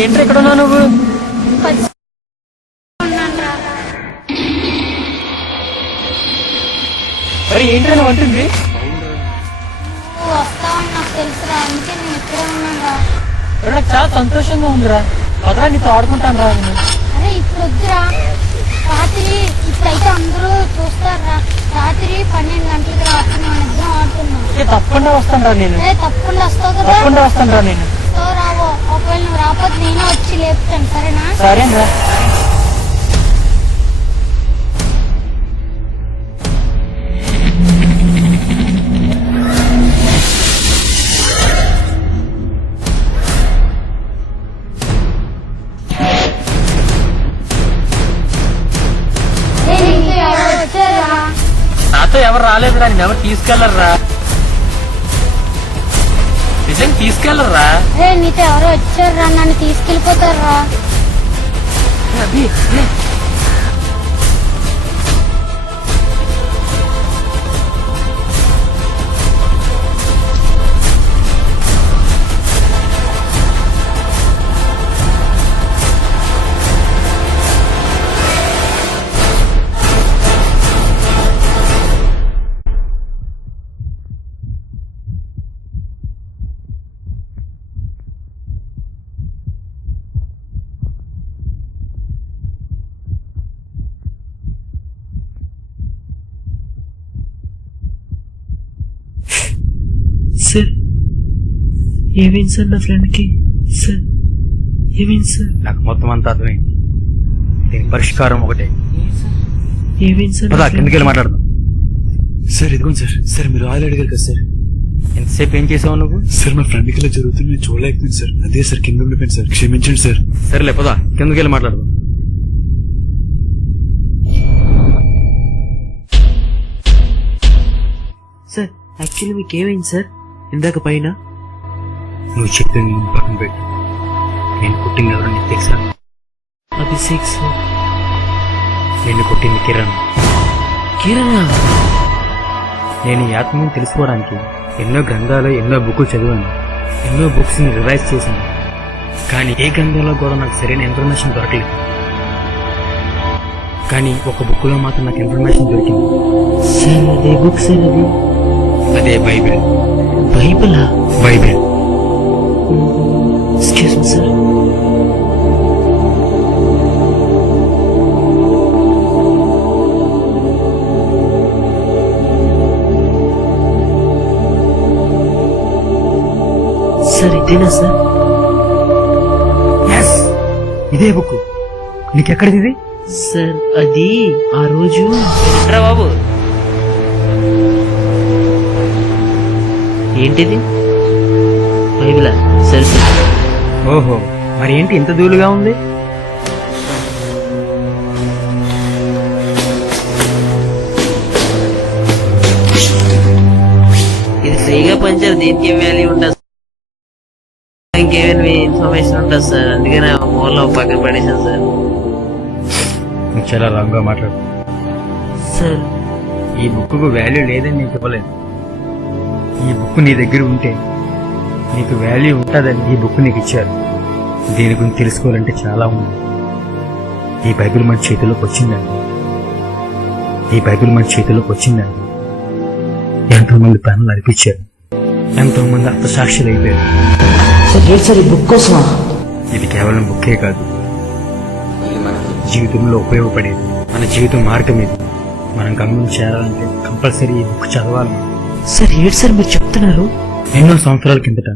ఏంటి ఎక్కడ ఉన్నావు నువ్వు? మరి ఏంటి నువ్వు అంటుంది? వస్తావని నాకు తెలుసురా, అందుకే నేను ఇక్కడే ఉన్నాను. నాకు చాలా సంతోషంగా ఉందిరా. పదరా నీతో ఆడుకుంటాను రా. అరే ఇప్పుడు వద్దురా, రాత్రి ఇప్పుడైతే అందరూ చూస్తారా. రాత్రి 12 గంటలకు రాత్రి మనం ఇద్దరం ఆడుతున్నాం. తప్పకుండా వస్తాను రా నేను. తప్పకుండా వస్తావు కదా? తప్పకుండా వస్తాను రా నేను. రావో, ఒకవేళ నువ్వు రాకపోతే నేనే వచ్చి లేపుతాను, సరేనా? సరేనా? నాతో ఎవరు రాలేదురా, నేను ఎవరు తీసుకెళ్లరా. నిజంగా తీసుకెళ్లరా? నీతో ఎవరో వచ్చారా, నన్ను తీసుకెళ్ళిపోతారా. సార్ ఏమైంది సార్ నా ఫ్రెండ్ కి? సార్ ఏమైంది సార్? నాకు మొత్తం అంతా అర్థమైంది. దీని పరిష్కారం ఒకటే. ఏమైంది సార్? పద కిందకి వెళ్ళి మాట్లాడదాం. సార్ ఇదిగోండి సార్. సార్ మీరు ఆయిల్ అడిగారు కదా సార్. ఎంతసేపు ఏం చేసావు నువ్వు? సార్ మా ఫ్రెండ్కి ఇలా జరుగుతుంది, నేను చూడలేకపోయింది సార్. అదే సార్ కింద ఉండిపోయింది సార్, క్షమించండి సార్. సరేలే పద కిందకి వెళ్ళి మాట్లాడదాం. సార్ యాక్చువల్లీ మీకు ఏమైంది సార్? ఇందాక పైన నువ్వు చెప్పింది పక్కన పెట్టు. నేను కొట్టింది ఎవరో నీకు తెలుసా? అభిషేక్ సార్. నేను కొట్టింది కిరణ్. కిరణా? నేను ఈ ఆత్మని తెలుసుకోవడానికి ఎన్నో గ్రంథాలు, ఎన్నో బుక్కులు చదివాను. ఎన్నో బుక్స్ ని రివైజ్ చేశాను. కానీ ఏ గ్రంథంలో కూడా నాకు సరైన ఇన్ఫర్మేషన్ దొరకలేదు. కానీ ఒక బుక్ లో మాత్రం నాకు ఇన్ఫర్మేషన్ దొరికింది. సార్ అదే బుక్ సార్? అది అదే బైబిల్. బైబిలా? Bible. Excuse me sir. Sir ఇదేనా సార్? ఎస్, ఇదే బుక్. నీకెక్కడిది ఇది? సార్ అది ఆ రోజు ఏంట్రా బాబు ఏంటిది బైబిలా సరే సరే ఓహో, మరి ఏంటి ఇంత దూలుగా ఉంది? ఇది ఫ్రీగా పంచారు దీనికి ఏం వాల్యూ ఉంటుంది ఇంకేమైనా ఇన్ఫర్మేషన్ ఉంటుంది సార్ అందుకని ఆ మూలలో పక్కన పడేసాను సార్ నువ్వు చాలా రాంగ్గా మాట్లాడు. సార్ ఈ బుక్కు వాల్యూ లేదని నీకు ఇవ్వలేదు. ఈ బుక్ నీ దగ్గర ఉంటే నీకు వాల్యూ ఉంటుందని ఈ బుక్ నీకు ఇచ్చారు. దీని గురించి తెలుసుకోవాలంటే చాలా ఉంది. ఈ బైబిల్ మన చేతిలోకి వచ్చిందండి. ఈ బైబిల్ మన చేతిలోకి వచ్చిందండి. ఎంతో మంది ప్రాణాలు అర్పించారు, ఎంతో మంది అర్థసాక్షులు అయిపోయారు. సార్ ఈ బుక్ కోసమా? ఇది కేవలం బుక్కే కాదు, జీవితంలో ఉపయోగపడేది, మన జీవితం మార్గం ఇది. మనం గమ్యం చేరాలంటే కంపల్సరీ ఈ బుక్ చదవాలి. సార్ ఏంటి సార్ మీరు చెప్తున్నారు? ఎన్నో సంవత్సరాల కిందట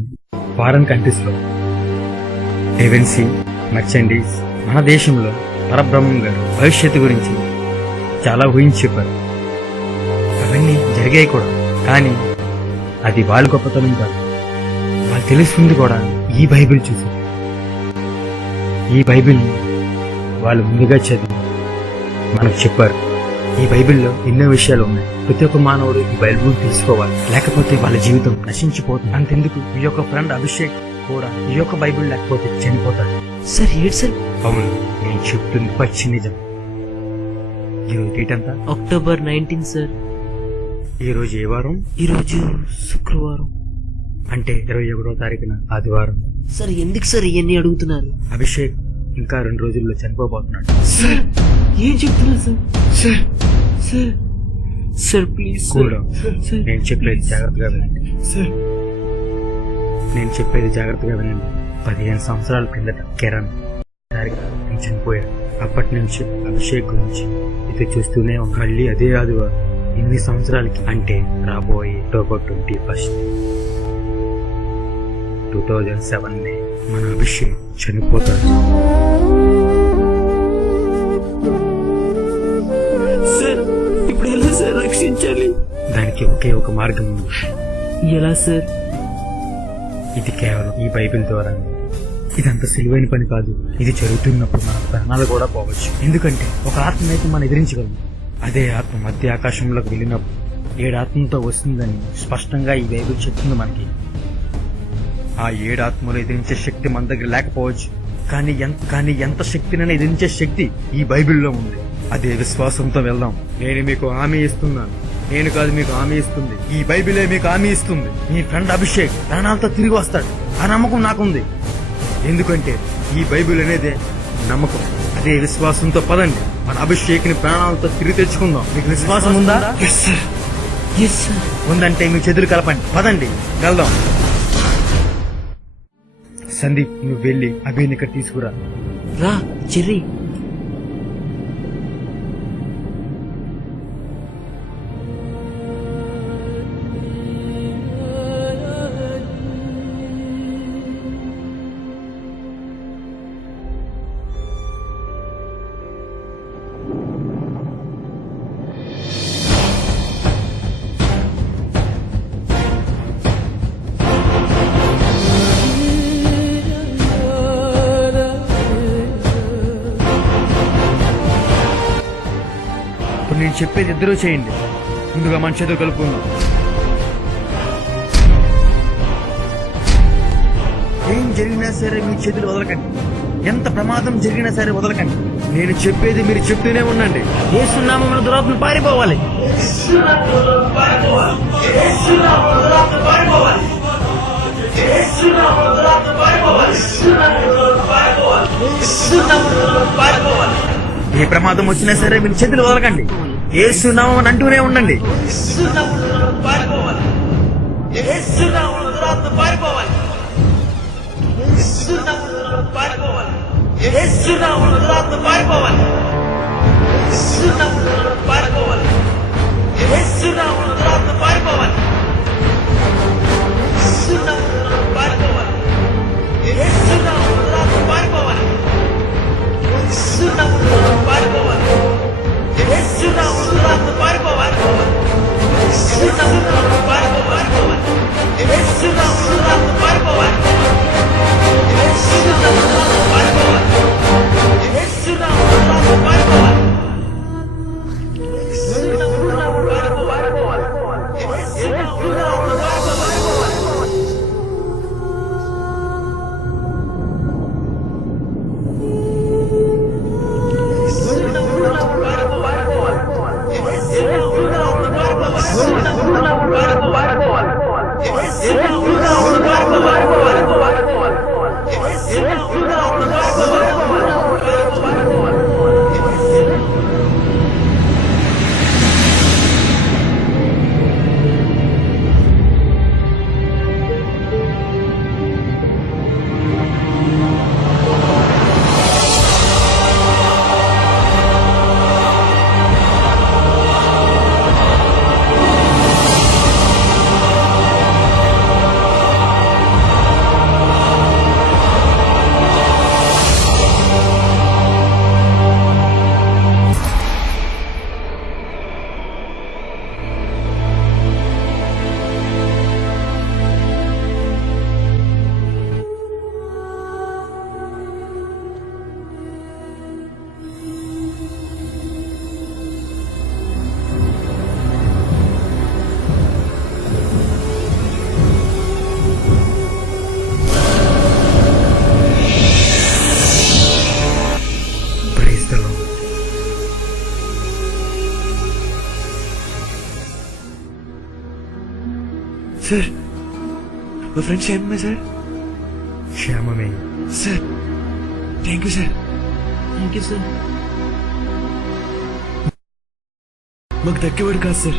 ఫారెన్ కంట్రీస్ లో డెవెన్సీ మర్చెండీస్ మన దేశంలో పరబ్రహ్మం గారు భవిష్యత్తు గురించి చాలా ఊహించి చెప్పారు. అవన్నీ జరిగాయి కూడా, కానీ అది వాళ్ళ గొప్పతనం కాదు. వాళ్ళు తెలుసుకుంది కూడా ఈ బైబిల్ చూసి. ఈ బైబిల్ వాళ్ళు ముందుగా చదివి మనకు చెప్పారు. ఈ బైబిల్లో ఎన్నో విషయాలు ఉన్నాయి. ప్రతి ఒక్క మానవుడు ఈ బైబిల్ తెలుసుకోవాలి, లేకపోతే వాళ్ళ జీవితం నశించిపోతుంది. అంతెందుకు ఈ యొక్క ఫ్రెండ్ అభిషేక్ కూడా ఈ యొక్క బైబిల్ లేకపోతే చనిపోతాడు. సార్ ఏంటి సార్? అవును, నేను చెప్తుంది పచ్చి నిజం. ఈరోజు డేట్ అంతా అక్టోబర్ 19 సార్. ఈ రోజు ఏ వారం? ఈరోజు శుక్రవారం. అంటే 21వ తారీఖున ఆదివారం. సార్ ఎందుకు సార్ ఇవన్నీ అడుగుతున్నారు? అభిషేక్ ఇంకా 2 రోజుల్లో చనిపోబోతున్నాడు. సార్ ఏం చెప్తున్నారు sir? Sir sir sir please కూడా నేను చెప్పేది జాగ్రత్తగా వినండి. నేను చెప్పేది జాగ్రత్తగా వినండి. 15 సంవత్సరాల కిందట కిరణ్ చనిపోయాడు. అప్పటి నుంచి అభిషేక్ గురించి ఇది చూస్తూనే మళ్ళీ అదే ఆదివారం 8 సంవత్సరాలకి, అంటే రాబోయే అక్టోబర్ 21, 2007 మన అభిషేక్ చనిపోతాడు. సార్ ఇప్పుడు ఎలా సార్ రక్షించాలి? దానికి ఒకే ఒక మార్గం ఉంది. ఎలా సార్? ఇది కేవలం ఈ బైబిల్ ద్వారా. ఇదంత సులువైన పని కాదు. ఇది జరుగుతున్నప్పుడు మన ప్రాణాలు కూడా పోవచ్చు. ఎందుకంటే ఒక ఆత్మనైతే మనం ఎదిరించగలం. అదే ఆత్మ మధ్య ఆకాశంలోకి వెళ్ళినప్పుడు 7 ఆత్మలతో వస్తుందని స్పష్టంగా ఈ బైబిల్ చెప్తుంది మనకి. ఆ 7 ఆత్మలు ఎదిరించే శక్తి మన దగ్గర లేకపోవచ్చు, కానీ ఎంత శక్తినైనా ఎదిరించే శక్తి ఈ బైబిల్లో ఉంది. అదే విశ్వాసంతో వెళ్దాం. నేను మీకు హామీ ఇస్తున్నాను. నేను కాదు మీకు హామీ ఇస్తుంది, ఈ బైబిలే మీకు హామీ ఇస్తుంది. మీ ఫ్రెండ్ అభిషేక్ ప్రాణాలతో తిరిగి వస్తాడు. ఆ నమ్మకం నాకుంది. ఎందుకంటే ఈ బైబిల్ అనేదే నమ్మకం. అదే విశ్వాసంతో పదండి, మన అభిషేక్ ని ప్రాణాలతో తిరిగి తెచ్చుకుందాం. మీకు విశ్వాసం ఉందా? ఉందంటే మీ చేతులు కలపండి, పదండి వెళ్దాం. సందీప్, నువ్వు వెళ్ళి అభిని ఇక్కడ తీసుకురా. రా చెర్రీ. నేను చెప్పేది ఇద్దరూ చేయండి. ముందుగా మన చేతులు కలుపుకుందాం. ఏం జరిగినా సరే మీ చేతులు వదలకండి. ఎంత ప్రమాదం జరిగినా సరే వదలకండి. నేను చెప్పేది మీరు చెప్తూనే ఉండండి. యేసు నామమున దురాత్మలు పారిపోవాలి. ఏ ప్రమాదం వచ్చినా సరే మీరు చేతులు వదలకండి. యేసు నామమున అంటూనే ఉండండి. Yes, సార్ మా ఫ్రెండ్ క్షేమమే సార్? క్షేమమే. Sir thank you sir. Thank you sir. మాకు దక్కేవాడు కాదు సార్.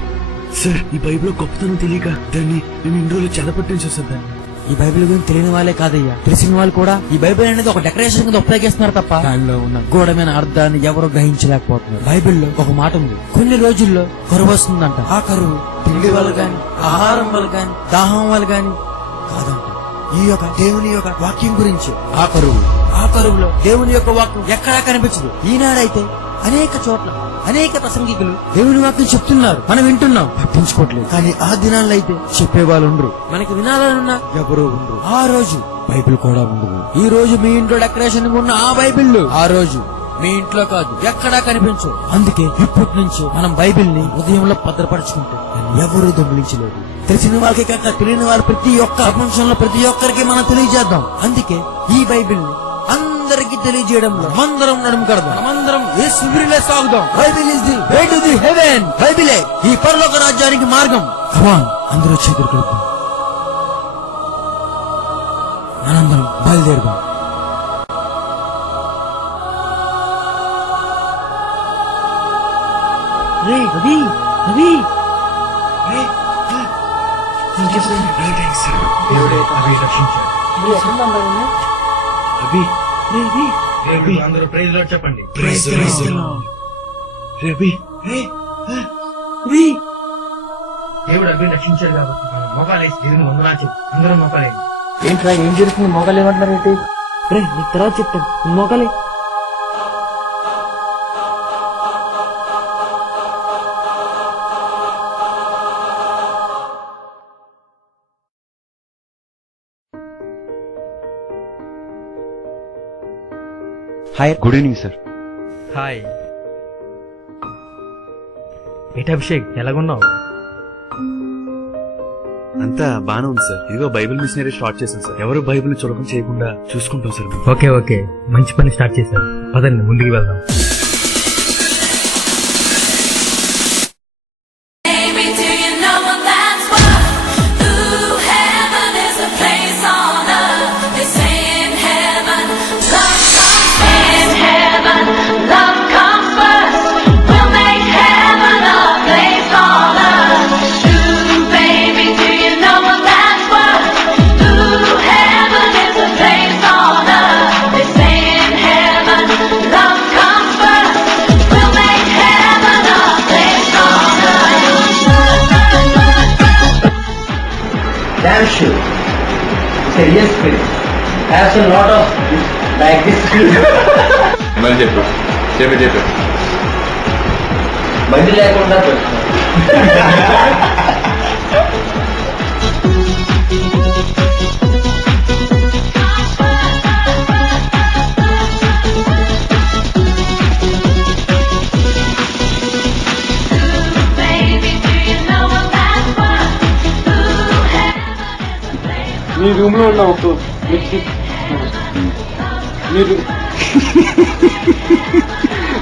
సార్ ఈ బైబిల్ గొప్పతనం తెలియక దాన్ని మేము ఇన్ని రోజులు చదవట్టించాం సార్. దాన్ని ఈ బైబిల్ గురించి తెలియని వాళ్ళే కాదయ్యా, తెలిసిన వాళ్ళు కూడా ఈ బైబిల్ అనేది ఒక డెకరేషన్ కింద ఉపయోగిస్తున్నారు తప్ప దానిలో ఉన్న గూఢమైన అర్థాన్ని ఎవరు గ్రహించలేకపోతున్నారు. బైబిల్లో ఒక మాట ఉంది, కొన్ని రోజుల్లో కరువు వస్తుందంట. ఆ కరువు తిండి వల్ల గాని, ఆహారం వల్ల గాని, దాహం వల్ల గాని కాదంట. ఈ యొక్క దేవుని యొక్క వాక్యం గురించి ఆ కరువులో దేవుని యొక్క వాక్యం ఎక్కడా కనిపించదు. ఈనాడైతే అనేక చోట్ల అనేక ప్రసంగికులు దేవుని వాక్యం చెప్తున్నారు, మనం వింటున్నాం, పట్టించుకోవట్లేదు. కానీ ఆ దినాల్లో అయితే చెప్పేవాళ్ళు ఉండరు, మనకి వినాలనున్నా ఎవరూ ఉండరు. ఆ రోజు బైబిల్ కూడా ఉండదు. ఈ రోజు మీ ఇంట్లో డెకరేషన్ ఉన్న ఆ బైబిల్ ఆ రోజు మీ ఇంట్లో కాదు, ఎక్కడా కనిపించు. అందుకే ఇప్పటి నుంచి మనం బైబిల్ ని హృదయంలో భద్రపరచుకుంటే ఎవరూ దొంగిలించలేదు. తెలిసిన వాళ్ళకి కాక తెలియని వారు ప్రతి ఒక్క ప్రపంచంలో ప్రతి ఒక్కరికి మనం తెలియజేద్దాం. అందుకే ఈ బైబిల్ ని అందరికి తెలియజేయడంలో మందరం నడుము కడదాం, మనమందరం యేసు వీరిలో సాగుదాం. Bible is the way to the heaven. బైబిలే ఈ పరలోక రాజ్యానికి మార్గం. కమాన్, అందరూ చేతులు కలుపుదాం, మనందరం బయలుదేరుదాం. రవి రవి అందరూ ప్రైజ్ లో చెప్పండి. దేవుడు అభి రక్షించాడు కాబట్టి మనం మోకాలేసి దేవుని వందనాలు చెప్పు. అందరం మోకాలేసి. ఏంట్రా ఏం జరుగుతుంది? మొగలు ఏమంటున్నారు ఏంటి? రే నీకు తర్వాత చెప్తాను, Mughal e. Hi, good evening sir. Hi. ఏంటి అభిషేక్, ఎలాగున్నావు? అంతా బానే ఉంది సార్. ఇదిగో బైబిల్ మిషనరీ స్టార్ట్ చేశాను సార్. ఎవరు బైబిల్ చులకం చేయకుండా చూసుకుంటాం సార్. ఓకే ఓకే, మంచి పని స్టార్ట్ చేశారు. పదండి ముందుకు వెళ్దాం. Damn sure. Say yes, please. Have a lot of like this. మళ్ళీ చెప్పు చెప్పు. బండి లేకుండా మీ రూమ్ లో ఉన్న ఒక వ్యక్తి మీరు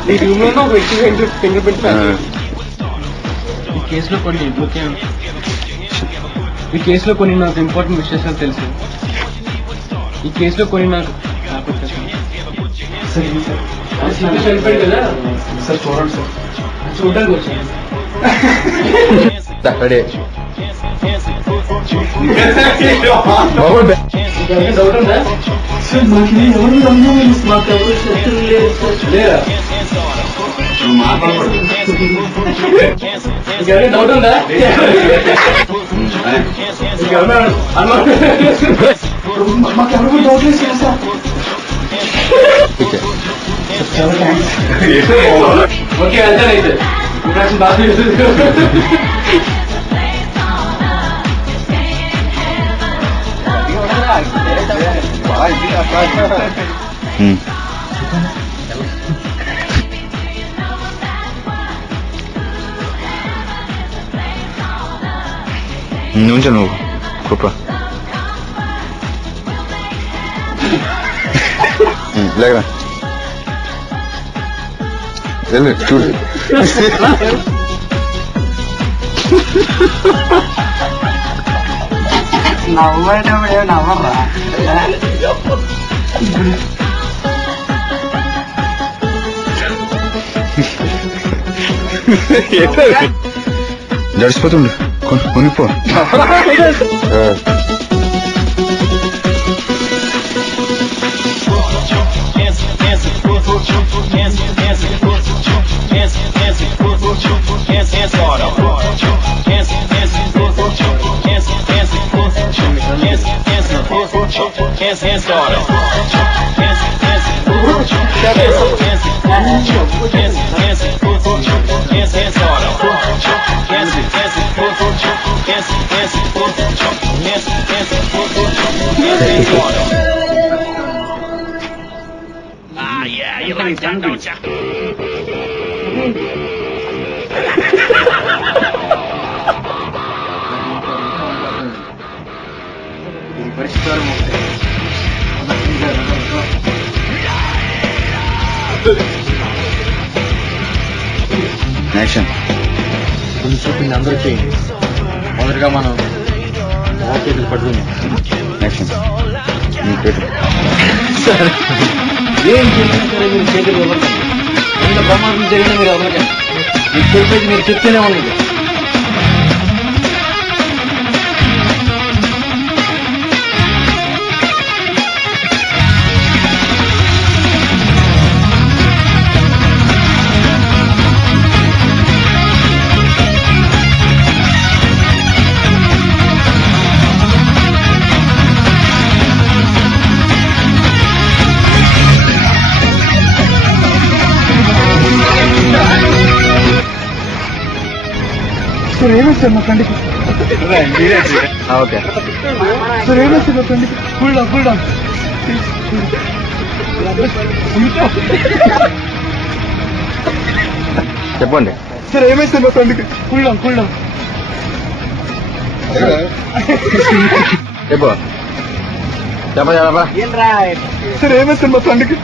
మీ రూమ్ లో ఉన్న ఒక వ్యక్తి ఫింగర్ ప్రింట్ ఈ కేసులో కొన్ని నాకు ఇంపార్టెంట్ విశేషాలు తెలుసు. ఈ కేసులో కొన్ని నాకు వెళ్ళిపోయాడు కదా సార్. చూడండి సార్, చూడడానికి వచ్చాను. డౌట్ ఉందా? డౌట్ ఉందా? మాకెవరు డౌట్ లేదు సార్. ఓకే వెళ్తానైతే బాగా నుంచో నువ్వు గొప్ప లేకరా వెళ్ళు చూడు. నవ్వేటప్పుడు ఏమి నవ్వరా జడిసిపోతుండు కొనిపో యాక్షన్ ముందు చూపింది అందరూ చేయండి. మొదటిగా మనం చేతులు పట్టుకున్నాం. యాక్షన్ ఏం చేసినా సరే మీరు చేతులు ఇవ్వకండి. ఎంత ప్రమాదం జరిగినా మీరు ఇవ్వకండి. మీకు చెప్పేది మీరు చెప్తూనే ఉండండి. సార్ ఏమైంది సార్ మా ఫ్రెండ్కి ఓకే సార్ ఏమైంది సార్ మా ఫ్రెండ్కి కూల్ డౌన్ చెప్పండి సార్ ఏమైంది సార్ మా ఫ్రెండ్కి కూల్ డౌన్ చెప్పు చెప్పా సార్ ఏమైంది సార్ మా ఫ్రెండ్కి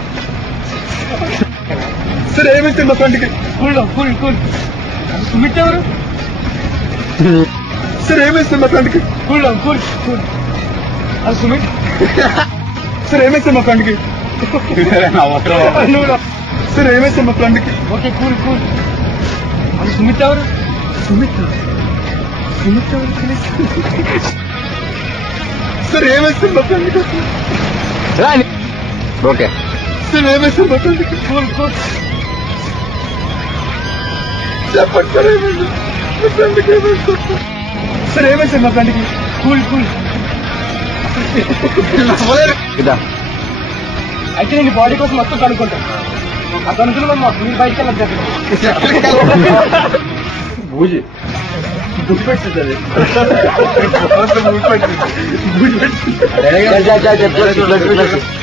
సార్ ఏమైంది సార్ మా ఫ్రెండ్కి కూల్ సుమిత్ ఎవరు సార్ ఏమైంది సార్ మా ఫ్రెండ్కి కూల్ అది సుమిత్ సార్ ఏమైంది సార్ మా ఫ్రెండ్కి సార్ ఏమైంది సార్ మా ఫ్రెండ్కి ఓకే కూల్ అది సుమిత్ ఎవరు సుమిత్ ఎవరు సార్ ఏమైంది సార్ మా ఫ్రెండ్కి ఓకే సార్ ఏమైంది సార్ మా ఫ్రెండ్కి కూల్ చెప్పండి సార్ ఏమైంది మా ఫ్రెండ్కి ఏమైంది సార్ ఏమైంది సార్ మా ఫ్రెండ్కి కూల్ ఇదా అయితే నేను బాడీ కోసం మొత్తం కనుక్కుంటాను అది అనుకున్న మాకు మీరు బయటకు వెళ్ళదు బూజి చెప్పు